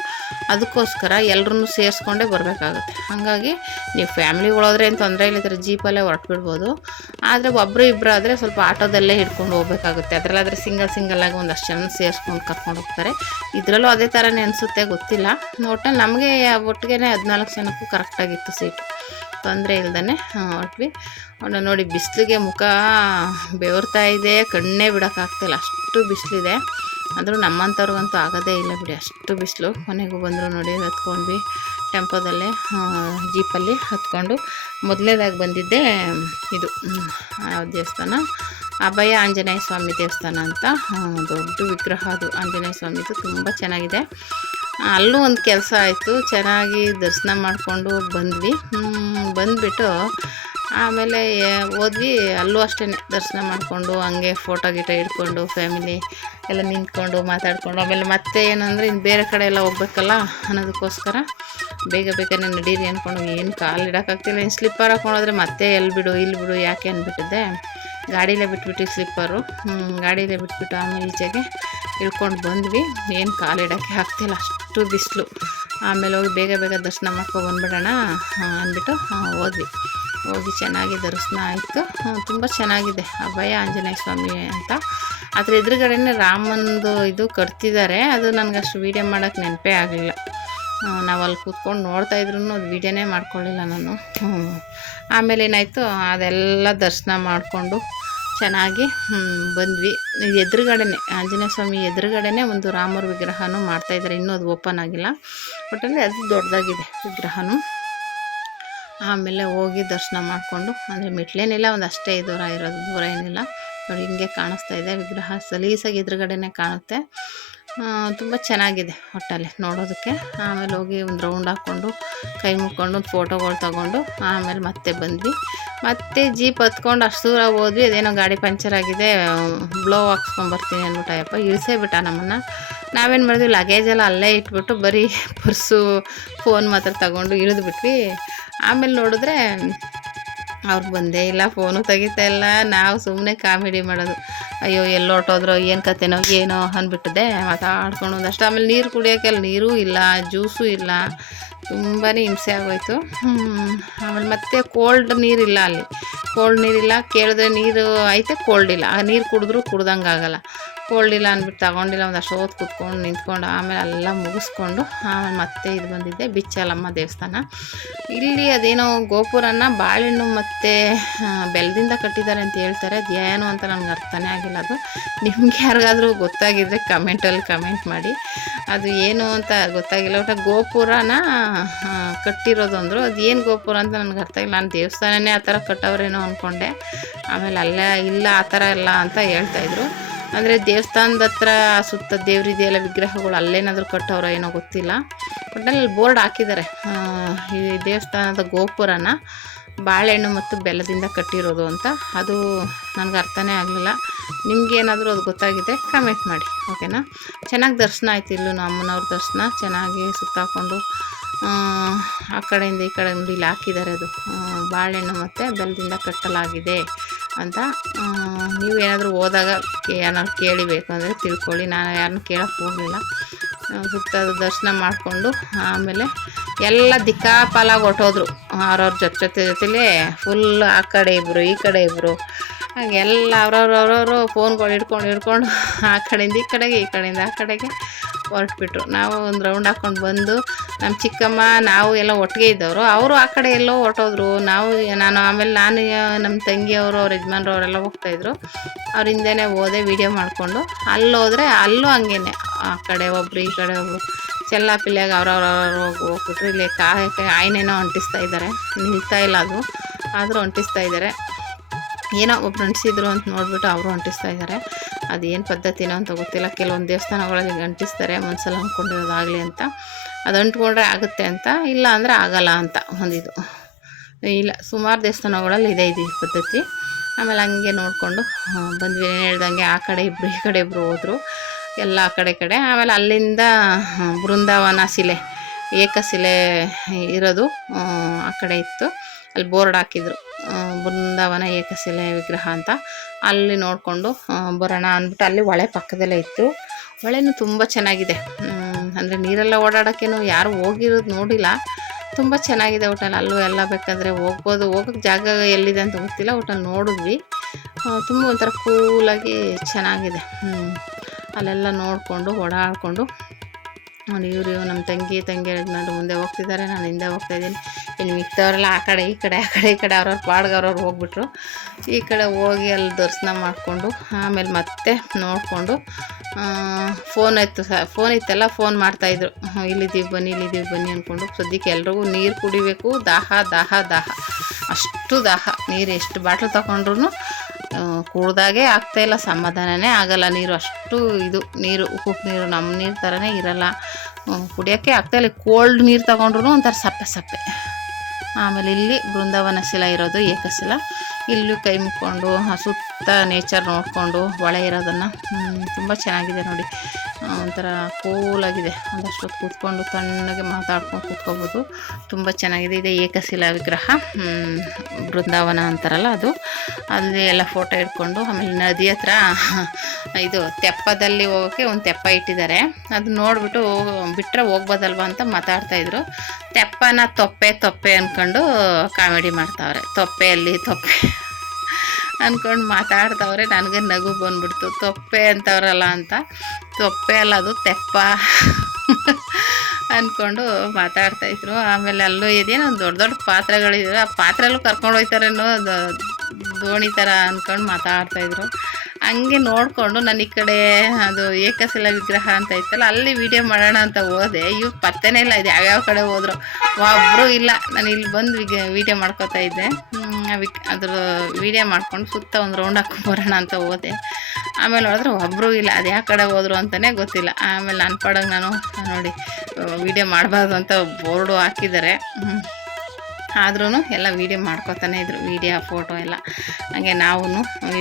ಅದಕ್ಕೋಸ್ಕರ ಎಲ್ಲರೂ ಸೇರಿಸ್ಕೊಂಡೇ ಬರಬೇಕಾಗುತ್ತೆ. ಹಾಗಾಗಿ ನೀವು ಫ್ಯಾಮ್ಲಿಗಳಾದರೆ ಏನು ತೊಂದರೆ ಇಲ್ಲ, ಇದ್ರೆ ಜೀಪಲ್ಲೇ ಹೊರಟ್ಬಿಡ್ಬೋದು. ಆದರೆ ಒಬ್ಬರು ಇಬ್ಬರು ಆದರೆ ಸ್ವಲ್ಪ ಆಟೋದಲ್ಲೇ ಹಿಡ್ಕೊಂಡು ಹೋಗಬೇಕಾಗುತ್ತೆ. ಅದರಲ್ಲಾದರೆ ಸಿಂಗಲ್ಲಾಗಿ ಒಂದಷ್ಟು ಜನ ಸೇರಿಸ್ಕೊಂಡು ಕರ್ಕೊಂಡು ಹೋಗ್ತಾರೆ. ಇದರಲ್ಲೂ ಅದೇ ಥರನೇ ಅನಿಸುತ್ತೆ, ಗೊತ್ತಿಲ್ಲ. ಒಟ್ಟಿನಲ್ಲಿ ನಮಗೆ ಒಟ್ಟಿಗೆ 14 ಜನಕ್ಕೂ ಕರೆಕ್ಟಾಗಿತ್ತು ಸೀಟು, ತೊಂದರೆ ಇಲ್ದೇ ಹೊರಟ್ವಿ. ಅವನ್ನ ನೋಡಿ ಬಿಸಿಲಿಗೆ ಮುಖ ಬೆವರ್ತಾ ಇದೆ, ಕಣ್ಣೇ ಬಿಡೋಕ್ಕಾಗ್ತಿಲ್ಲ, ಅಷ್ಟು ಬಿಸಿಲಿದೆ. ಆದರೂ ನಮ್ಮಂಥವ್ರಿಗಂತೂ ಆಗೋದೇ ಇಲ್ಲ ಬಿಡಿ, ಅಷ್ಟು ಬಿಸಿಲು. ಕೊನೆಗೂ ಬಂದರು ನೋಡಿ, ಹತ್ಕೊಂಡ್ವಿ ಟೆಂಪೋದಲ್ಲೇ, ಜೀಪಲ್ಲಿ ಹತ್ಕೊಂಡು. ಮೊದಲನೇದಾಗಿ ಬಂದಿದ್ದೆ ಇದು ದೇವಸ್ಥಾನ, ಅಭಯ ಆಂಜನೇಯ ಸ್ವಾಮಿ ದೇವಸ್ಥಾನ ಅಂತ. ದೊಡ್ಡ ವಿಗ್ರಹ ಅದು ಆಂಜನೇಯ ಸ್ವಾಮಿದು, ತುಂಬ ಚೆನ್ನಾಗಿದೆ. ಅಲ್ಲೂ ಒಂದು ಕೆಲಸ ಆಯಿತು, ಚೆನ್ನಾಗಿ ದರ್ಶನ ಮಾಡಿಕೊಂಡು ಬಂದ್ವಿ. ಬಂದುಬಿಟ್ಟು ಆಮೇಲೆ ಹೋದ್ವಿ, ಅಲ್ಲೂ ಅಷ್ಟೇ ದರ್ಶನ ಮಾಡಿಕೊಂಡು ಹಂಗೆ ಫೋಟೋ ಗೀಟೋ ಹಿಡ್ಕೊಂಡು ಫ್ಯಾಮಿಲಿ ಎಲ್ಲ ನಿಂತ್ಕೊಂಡು ಮಾತಾಡಿಕೊಂಡು, ಆಮೇಲೆ ಮತ್ತೆ ಏನಂದರೆ ಇನ್ನು ಬೇರೆ ಕಡೆ ಎಲ್ಲ ಹೋಗ್ಬೇಕಲ್ಲ ಅನ್ನೋದಕ್ಕೋಸ್ಕರ ಬೇಗ ಬೇಗನೆ ನಡೀರಿ ಅಂದ್ಕೊಂಡು ಏನು ಕಾಲು ಇಡೋಕ್ಕಾಗ್ತಿಲ್ಲ. ಇನ್ನು ಸ್ಲಿಪ್ಪರ್ ಹಾಕೊಂಡೋದ್ರೆ ಮತ್ತೆ ಎಲ್ಲಿ ಬಿಡು ಇಲ್ಲಿ ಬಿಡು ಯಾಕೆ ಅಂದ್ಬಿಟ್ಟಿದ್ದೆ, ಗಾಡೀಲೇ ಬಿಟ್ಬಿಟ್ಟು ಸ್ಲಿಪ್ಪರು ಗಾಡೀಲೇ ಬಿಟ್ಬಿಟ್ಟು ಆಮೇಲೆ ಈಚೆಗೆ ಇಳ್ಕೊಂಡು ಬಂದ್ವಿ. ಏನು ಕಾಲು ಇಡೋಕ್ಕೆ ಆಗ್ತಿಲ್ಲ, ಅಷ್ಟು ಬಿಸಿಲು. ಆಮೇಲೆ ಹೋಗಿ ಬೇಗ ಬೇಗ ದರ್ಶನ ಮಾಡ್ಕೊಂಡು ಬಂದ್ಬಿಡೋಣ ಅಂದ್ಬಿಟ್ಟು ಹೋಗಿ ಚೆನ್ನಾಗಿ ದರ್ಶನ ಆಯಿತು. ತುಂಬ ಚೆನ್ನಾಗಿದೆ ಅಭಯ ಆಂಜನೇಯ ಸ್ವಾಮಿ ಅಂತ. ಅದ್ರ ಎದುರುಗಡೆನೇ ರಾಮಂದು ಇದು ಕಟ್ತಿದ್ದಾರೆ. ಅದು ನನಗಷ್ಟು ವೀಡಿಯೋ ಮಾಡೋಕ್ಕೆ ನೆನಪೇ ಆಗಲಿಲ್ಲ. ನಾವು ಅಲ್ಲಿ ಕೂತ್ಕೊಂಡು ನೋಡ್ತಾಯಿದ್ರು ಅದು ವೀಡಿಯೋನೇ ಮಾಡ್ಕೊಳ್ಳಿಲ್ಲ ನಾನು. ಆಮೇಲೆ ಏನಾಯಿತು, ಅದೆಲ್ಲ ದರ್ಶನ ಮಾಡಿಕೊಂಡು ಚೆನ್ನಾಗಿ ಬಂದ್ವಿ. ಎದುರುಗಡೆನೇ ಆಂಜನೇಯ ಸ್ವಾಮಿ ಎದುರುಗಡೆನೇ ಒಂದು ರಾಮರ ವಿಗ್ರಹನೂ ಮಾಡ್ತಾಯಿದ್ದಾರೆ. ಇನ್ನೂ ಅದು ಓಪನ್ ಆಗಿಲ್ಲ, ಒಟ್ಟಲ್ಲಿ ಅದು ದೊಡ್ಡದಾಗಿದೆ ವಿಗ್ರಹನೂ. ಆಮೇಲೆ ಹೋಗಿ ದರ್ಶನ ಮಾಡಿಕೊಂಡು, ಅಂದರೆ ಮೆಟ್ಲೇನಿಲ್ಲ, ಒಂದು ಅಷ್ಟೇ ದೂರ ಇರೋದು, ದೂರ ಏನಿಲ್ಲ. ನೋಡಿ ಹಿಂಗೆ ಕಾಣಿಸ್ತಾ ಇದೆ ವಿಗ್ರಹ, ಸಲೀಸಾಗಿ ಎದುರುಗಡೆನೇ ಕಾಣುತ್ತೆ. ತುಂಬ ಚೆನ್ನಾಗಿದೆ ಒಟ್ಟಲ್ಲಿ ನೋಡೋದಕ್ಕೆ. ಆಮೇಲೆ ಹೋಗಿ ಒಂದು ರೌಂಡ್ ಹಾಕ್ಕೊಂಡು ಕೈ ಮುಕ್ಕೊಂಡು ಒಂದು ಫೋಟೋಗಳು ತೊಗೊಂಡು ಆಮೇಲೆ ಮತ್ತೆ ಬಂದ್ವಿ. ಮತ್ತೆ ಜೀಪ್ ಹತ್ಕೊಂಡು ಅಷ್ಟು ದೂರ ಹೋದ್ವಿ. ಅದೇನೋ ಗಾಡಿ ಪಂಚರ್ ಆಗಿದೆ, ಬ್ಲೋ ಹಾಕ್ಸ್ಕೊಂಬರ್ತೀನಿ ಅಂದ್ಬಿಟ್ಟು ಅಯ್ಯಪ್ಪ ಇಳಿಸೇ ಬಿಟ್ಟ ನಮ್ಮನ್ನು. ನಾವೇನು ಮಾಡಿದ್ವಿ, ಲಗೇಜೆಲ್ಲ ಅಲ್ಲೇ ಇಟ್ಬಿಟ್ಟು ಬರೀ ಪರ್ಸು ಫೋನ್ ಮಾತ್ರ ತಗೊಂಡು ಇಳಿದ್ಬಿಟ್ವಿ. ಆಮೇಲೆ ನೋಡಿದ್ರೆ ಅವ್ರು ಬಂದೇ ಇಲ್ಲ, ಫೋನು ತೆಗಿತಾ ಇಲ್ಲ. ನಾವು ಸುಮ್ಮನೆ ಕಾಮಿಡಿ ಮಾಡೋದು, ಅಯ್ಯೋ ಎಲ್ಲಿ ಹೊರ್ಟೋದ್ರೋ ಏನು ಕತೆನೋ ಏನೋ ಅಂದ್ಬಿಟ್ಟಿದೆ ಮಾತಾಡ್ಕೊಂಡು ಒಂದಷ್ಟು. ಆಮೇಲೆ ನೀರು ಕುಡಿಯೋಕ್ಕೆ ಅಲ್ಲಿ ನೀರೂ ಇಲ್ಲ, ಜ್ಯೂಸು ಇಲ್ಲ, ತುಂಬಾ ಹಿಂಸೆ ಆಗೋಯ್ತು. ಆಮೇಲೆ ಮತ್ತೆ ಕೋಲ್ಡ್ ನೀರಿಲ್ಲ ಅಲ್ಲಿ, ಕೋಲ್ಡ್ ನೀರಿಲ್ಲ. ಕೇಳಿದ್ರೆ ನೀರು ಐತೆ, ಕೋಲ್ಡ್ ಇಲ್ಲ. ಆ ನೀರು ಕುಡಿದ್ರೂ ಕುಡ್ದಂಗೆ ಆಗೋಲ್ಲ. ಕೋಲ್ಡ್ ಇಲ್ಲ ಅಂದ್ಬಿಟ್ಟು ತಗೊಂಡಿಲ್ಲ. ಒಂದು ಅಷ್ಟು ಹೊತ್ತು ಕೂತ್ಕೊಂಡು ನಿಂತ್ಕೊಂಡು ಆಮೇಲೆ ಎಲ್ಲ ಮುಗಿಸ್ಕೊಂಡು ಆಮೇಲೆ ಮತ್ತೆ ಇದು ಬಂದಿದ್ದೆ ಬಿಚ್ಚಲಮ್ಮ ದೇವಸ್ಥಾನ. ಇಲ್ಲಿ ಅದೇನೋ ಗೋಪುರನ ಬಾಳೆಹಣ್ಣು ಮತ್ತು ಬೆಲ್ಲದಿಂದ ಕಟ್ಟಿದ್ದಾರೆ ಅಂತ ಹೇಳ್ತಾರೆ. ಅದು ಏನು ಅಂತ ನನಗೆ ಅರ್ಥನೇ ಆಗಿಲ್ಲ. ಅದು ನಿಮ್ಗೆ ಯಾರಿಗಾದರೂ ಗೊತ್ತಾಗಿದ್ದರೆ ಕಮೆಂಟಲ್ಲಿ ಕಮೆಂಟ್ ಮಾಡಿ. ಅದು ಏನು ಅಂತ ಗೊತ್ತಾಗಿಲ್ಲ. ಒಟ್ಟು ಗೋಪುರನ ಕಟ್ಟಿರೋದು ಅಂದರು. ಅದು ಏನು ಗೋಪುರ ಅಂತ ನನಗೆ ಅರ್ಥ ಆಗಿಲ್ಲ. ನಾನು ದೇವಸ್ಥಾನನೇ ಆ ಥರ ಕಟ್ಟವ್ರೇನೋ ಅಂದ್ಕೊಂಡೆ. ಆಮೇಲೆ ಅಲ್ಲೇ ಇಲ್ಲ ಆ ಥರ ಎಲ್ಲ ಅಂತ ಹೇಳ್ತಾಯಿದ್ರು. ಅಂದರೆ ದೇವಸ್ಥಾನದ ಹತ್ರ ಸುತ್ತ ದೇವ್ರಿದೆಯಲ್ಲ ವಿಗ್ರಹಗಳು, ಅಲ್ಲೇನಾದರೂ ಕಟ್ಟೋರೋ ಏನೋ ಗೊತ್ತಿಲ್ಲ. ಒಟ್ಟಲ್ಲಿ ಬೋರ್ಡ್ ಹಾಕಿದ್ದಾರೆ, ಈ ದೇವಸ್ಥಾನದ ಗೋಪುರನ ಬಾಳೆಹಣ್ಣು ಮತ್ತು ಬೆಲ್ಲದಿಂದ ಕಟ್ಟಿರೋದು ಅಂತ. ಅದು ನನಗೆ ಅರ್ಥನೇ ಆಗಲಿಲ್ಲ. ನಿಮಗೇನಾದರೂ ಅದು ಗೊತ್ತಾಗಿದೆ ಕಮೆಂಟ್ ಮಾಡಿ, ಓಕೆನಾ. ಚೆನ್ನಾಗಿ ದರ್ಶನ ಆಯ್ತು. ಇಲ್ಲೂ ಅಮ್ಮನವ್ರ ದರ್ಶನ ಚೆನ್ನಾಗಿ ಸುತ್ತಾಕೊಂಡು ಆ ಕಡೆಯಿಂದ ಈ ಕಡೆ ನೋಡಿ ಇಲ್ಲಿ ಹಾಕಿದ್ದಾರೆ. ಅದು ಬಾಳೆಹಣ್ಣು ಮತ್ತು ಬೆಲ್ಲದಿಂದ ಕಟ್ಟಲಾಗಿದೆ ಅಂತ. ನೀವು ಏನಾದರೂ ಹೋದಾಗ ಏನಾದ್ರು ಕೇಳಿಬೇಕು ಅಂದರೆ ತಿಳ್ಕೊಳ್ಳಿ. ನಾನು ಯಾರನ್ನೂ ಕೇಳೋಕ್ಕೆ ಹೋಗಲಿಲ್ಲ. ಸುತ್ತ ದರ್ಶನ ಮಾಡಿಕೊಂಡು ಆಮೇಲೆ ಎಲ್ಲ ದಿಕ್ಕಾಪಾಲಾಗಿ ಹೊರ್ಟೋದ್ರು. ಅವ್ರವ್ರ ಜೊತೆಲೇ ಫುಲ್ ಆ ಕಡೆ ಇಬ್ಬರು ಈ ಕಡೆ ಇಬ್ಬರು ಹಾಗೆ ಎಲ್ಲ ಅವ್ರವ್ರು ಫೋನ್ಗಳು ಹಿಡ್ಕೊಂಡು ಆ ಕಡೆಯಿಂದ ಈ ಕಡೆಗೆ ಈ ಕಡೆಯಿಂದ ಆ ಕಡೆಗೆ ಹೊರಟ್ಬಿಟ್ರು. ನಾವು ಒಂದು ರೌಂಡ್ ಹಾಕ್ಕೊಂಡು ಬಂದು ನಮ್ಮ ಚಿಕ್ಕಮ್ಮ ನಾವು ಎಲ್ಲ ಒಟ್ಟಿಗೆ ಇದ್ದವರು, ಅವರು ಆ ಕಡೆ ಎಲ್ಲೋ ಹೊರಟೋದ್ರು. ಆಮೇಲೆ ನಾನು ನಮ್ಮ ತಂಗಿಯವರು ಅವ್ರ ಯಜಮಾನ್ರು ಅವರೆಲ್ಲ ಹೋಗ್ತಾಯಿದ್ರು. ಅವ್ರ ಹಿಂದೆನೇ ಹೋದೆ ವೀಡಿಯೋ ಮಾಡಿಕೊಂಡು. ಅಲ್ಲೋದ್ರೆ ಅಲ್ಲೂ ಹಂಗೇನೆ ಆ ಕಡೆ ಒಬ್ಬರು ಈ ಕಡೆ ಒಬ್ಬರು ಚೆಲ್ಲ ಪಿಲ್ಲಾಗ ಅವ್ರವ್ರವ್ರು ಹೋಗ್ಬಿಟ್ರು. ಇಲ್ಲಿ ಆಯ್ನೇನೋ ಅಂಟಿಸ್ತಾ ಇದ್ದಾರೆ, ನಿಲ್ತಾ ಇಲ್ಲ ಅದು, ಆದರೂ ಅಂಟಿಸ್ತಾ ಇದ್ದಾರೆ. ಏನೋ ಒಬ್ರು ಅಂಟಿಸಿದ್ರು ಅಂತ ನೋಡಿಬಿಟ್ಟು ಅವರು ಅಂಟಿಸ್ತಾ ಇದ್ದಾರೆ. ಅದೇನು ಪದ್ಧತಿನೋ ಅಂತ ಗೊತ್ತಿಲ್ಲ. ಕೆಲವೊಂದು ದೇವಸ್ಥಾನಗಳಲ್ಲಿ ಅಂಟಿಸ್ತಾರೆ, ಒಂದ್ಸಲ ಅಂದ್ಕೊಂಡಿರೋದಾಗಲಿ ಅಂತ. ಅದು ಅಂಟ್ಕೊಂಡ್ರೆ ಆಗುತ್ತೆ ಅಂತ, ಇಲ್ಲ ಅಂದರೆ ಆಗಲ್ಲ ಅಂತ ಒಂದಿದು ಇಲ್ಲ. ಸುಮಾರು ದೇವಸ್ಥಾನಗಳಲ್ಲಿ ಇದೆ ಇದು ಪದ್ಧತಿ. ಆಮೇಲೆ ಹಂಗೆ ನೋಡಿಕೊಂಡು ಬಂದ್ವಿ. ಏನು ಹೇಳ್ದಂಗೆ ಆ ಕಡೆ ಇಬ್ಬರು ಈ ಕಡೆ ಇಬ್ಬರು ಹೋದರು, ಎಲ್ಲ ಆ ಕಡೆ. ಆಮೇಲೆ ಅಲ್ಲಿಂದ ಬೃಂದಾವನ ಶಿಲೆ, ಏಕಶಿಲೆ ಇರೋದು ಆ ಕಡೆ ಇತ್ತು. ಅಲ್ಲಿ ಬೋರ್ಡ್ ಹಾಕಿದ್ರು, ಬೃಂದಾವನ ಏಕಶಿಲೆ ವಿಗ್ರಹ ಅಂತ. ಅಲ್ಲಿ ನೋಡಿಕೊಂಡು ಬರೋಣ ಅಂದ್ಬಿಟ್ಟು ಅಲ್ಲಿ ಹೊಳೆ ಪಕ್ಕದಲ್ಲೇ ಇತ್ತು. ಹೊಳೆನೂ ತುಂಬ ಚೆನ್ನಾಗಿದೆ. ಅಂದರೆ ನೀರೆಲ್ಲ ಓಡಾಡೋಕ್ಕೇನು ಯಾರು ಹೋಗಿರೋದು ನೋಡಿಲ್ಲ. ತುಂಬ ಚೆನ್ನಾಗಿದೆ ಒಟ್ಟಲ್ಲಿ. ಅಲ್ಲೂ ಎಲ್ಲ ಬೇಕಾದರೆ ಹೋಗ್ಬೋದು. ಹೋಗೋಕ್ಕೆ ಜಾಗ ಎಲ್ಲಿದೆ ಅಂತ ಗೊತ್ತಿಲ್ಲ, ಒಟ್ಟಲ್ಲಿ ನೋಡಿದ್ವಿ. ತುಂಬ ಒಂಥರ ಕೂಲಾಗಿ ಚೆನ್ನಾಗಿದೆ. ಅಲ್ಲೆಲ್ಲ ನೋಡಿಕೊಂಡು ಓಡಾಡಿಕೊಂಡು ಇವರು ನಮ್ಮ ತಂಗಿ ಯಜಮಾನ್ರು ಮುಂದೆ ಹೋಗ್ತಿದ್ದಾರೆ, ನಾನು ಹಿಂದೆ ಹೋಗ್ತಾಯಿದ್ದೀನಿ. ಇನ್ನು ಮಿಕ್ತವರೆಲ್ಲ ಆ ಕಡೆ ಈ ಕಡೆ ಅವ್ರವ್ರ ಪಾಡ್ಗೆ ಅವ್ರವ್ರು ಹೋಗ್ಬಿಟ್ರು. ಈ ಕಡೆ ಹೋಗಿ ಅಲ್ಲಿ ದರ್ಶನ ಮಾಡಿಕೊಂಡು ಆಮೇಲೆ ಮತ್ತೆ ನೋಡಿಕೊಂಡು ಫೋನ್ ಇತ್ತಲ್ಲ, ಫೋನ್ ಮಾಡ್ತಾಯಿದ್ರು, ಇಲ್ಲಿದ್ದೀವಿ ಬನ್ನಿ ಅಂದ್ಕೊಂಡು. ಸದ್ಯಕ್ಕೆ ಎಲ್ರಿಗೂ ನೀರು ಕುಡಿಬೇಕು, ದಾಹ ಅಷ್ಟು ದಾಹ. ನೀರು ಎಷ್ಟು ಬಾಟ್ಲು ತಗೊಂಡ್ರು ಕುಡ್ದಾಗೆ ಆಗ್ತಾಯಿಲ್ಲ, ಸಮಾಧಾನನೇ ಆಗಲ್ಲ. ನೀರು ಅಷ್ಟು ಇದು ನೀರು, ಉಪ್ಪು ನೀರು ನಮ್ಮ ನೀರು ಥರನೇ ಇರಲ್ಲ, ಕುಡಿಯೋಕ್ಕೆ ಆಗ್ತಾಯಿಲ್ಲ. ಕೋಲ್ಡ್ ನೀರು ತಗೊಂಡ್ರು ಒಂಥರ ಸಪ್ಪೆ ಆಮೇಲೆ ಇಲ್ಲಿ ಬೃಂದಾವನ ಶಿಲಾ ಇರೋದು ಏಕಶಿಲಾ. ಇಲ್ಲೂ ಕೈ ಮುಕ್ಕೊಂಡು ಸುತ್ತ ನೇಚರ್ ನೋಡಿಕೊಂಡು ಹೊಳೆ ಇರೋದನ್ನು ತುಂಬ ಚೆನ್ನಾಗಿದೆ ನೋಡಿ. ಒಂಥರ ಕೂಲಾಗಿದೆ. ಒಂದಷ್ಟೊತ್ತು ಕೂತ್ಕೊಂಡು ತಣ್ಣಗೆ ಮಾತಾಡ್ಕೊಂಡು ಕೂತ್ಕೋಬೋದು. ತುಂಬ ಚೆನ್ನಾಗಿದೆ. ಇದೆ ಏಕಶಿಲಾ ವಿಗ್ರಹ, ಬೃಂದಾವನ ಅಂತಾರಲ್ಲ ಅದು. ಅಲ್ಲಿ ಎಲ್ಲ ಫೋಟೋ ಇಟ್ಕೊಂಡು ಆಮೇಲೆ ನದಿ ಹತ್ರ ಇದು ತೆಪ್ಪದಲ್ಲಿ ಹೋಗೋಕ್ಕೆ ಒಂದು ತೆಪ್ಪ ಇಟ್ಟಿದ್ದಾರೆ. ಅದು ನೋಡಿಬಿಟ್ಟು ಬಿಟ್ಟರೆ ಹೋಗ್ಬೋದಲ್ವ ಅಂತ ಮಾತಾಡ್ತಾಯಿದ್ರು. ತೆಪ್ಪನ ತೊಪ್ಪೆ ಅಂದ್ಕೊಂಡು ಕಾಮಿಡಿ ಮಾಡ್ತಾವ್ರೆ. ತೊಪ್ಪೆಯಲ್ಲಿ ತೊಪ್ಪೆ ಅಂದ್ಕೊಂಡು ಮಾತಾಡ್ತಾವ್ರೆ. ನನಗೆ ನಗು ಬಂದ್ಬಿಡ್ತು. ತೊಪ್ಪೆ ಅಂತವ್ರಲ್ಲ ಅಂತ. ತೊಪ್ಪೆ ಅಲ್ಲ, ಅದು ತೆಪ್ಪ ಅಂದ್ಕೊಂಡು ಮಾತಾಡ್ತಾಯಿದ್ರು. ಆಮೇಲೆ ಅಲ್ಲೂ ಇದೇನೋ ದೊಡ್ಡ ದೊಡ್ಡ ಪಾತ್ರೆಗಳಿವೆ. ಆ ಪಾತ್ರೆಲ್ಲೂ ಕರ್ಕೊಂಡು ಹೋಗ್ತಾರೇನೋ ದೋಣಿ ಥರ ಅಂದ್ಕೊಂಡು ಮಾತಾಡ್ತಾಯಿದ್ರು. ಹಂಗೆ ನೋಡಿಕೊಂಡು ನಾನು ಈ ಕಡೆ ಅದು ಏಕಶಿಲಾ ವಿಗ್ರಹ ಅಂತ ಇತ್ತಲ್ಲ, ಅಲ್ಲಿ ವೀಡಿಯೋ ಮಾಡೋಣ ಅಂತ ಹೋದೆ. ಇವು ಪತ್ತೆನೇ ಇಲ್ಲ. ಇದು ಯಾವ್ಯಾವ ಕಡೆ ಹೋದ್ರು ಒಬ್ಬರು ಇಲ್ಲ. ನಾನು ಇಲ್ಲಿ ಬಂದು ವೀಡಿಯೋ ಮಾಡ್ಕೋತಾ ಇದ್ದೆ. ಅದ್ರ ವೀಡಿಯೋ ಮಾಡ್ಕೊಂಡು ಸುತ್ತ ಒಂದು ರೌಂಡ್ ಹಾಕೊಂಡು ಬರೋಣ ಅಂತ ಹೋದೆ. ಆಮೇಲೆ ಹೋದ್ರೆ ಒಬ್ಬರು ಇಲ್ಲ. ಅದು ಯಾವ ಕಡೆ ಹೋದ್ರು ಅಂತಲೇ ಗೊತ್ತಿಲ್ಲ. ಆಮೇಲೆ ನನ್ನ ಪಾಡಂಗೆ ನಾನು ನೋಡಿ ವೀಡಿಯೋ ಮಾಡಬಾರ್ದು ಅಂತ ಬೋರ್ಡು ಹಾಕಿದ್ದಾರೆ. ಆದ್ರೂ ಎಲ್ಲ ವೀಡಿಯೋ ಮಾಡ್ಕೊತಾನೆ ಇದ್ರು. ವೀಡಿಯೋ ಫೋಟೋ ಎಲ್ಲ ಹಾಗೆ ನಾವು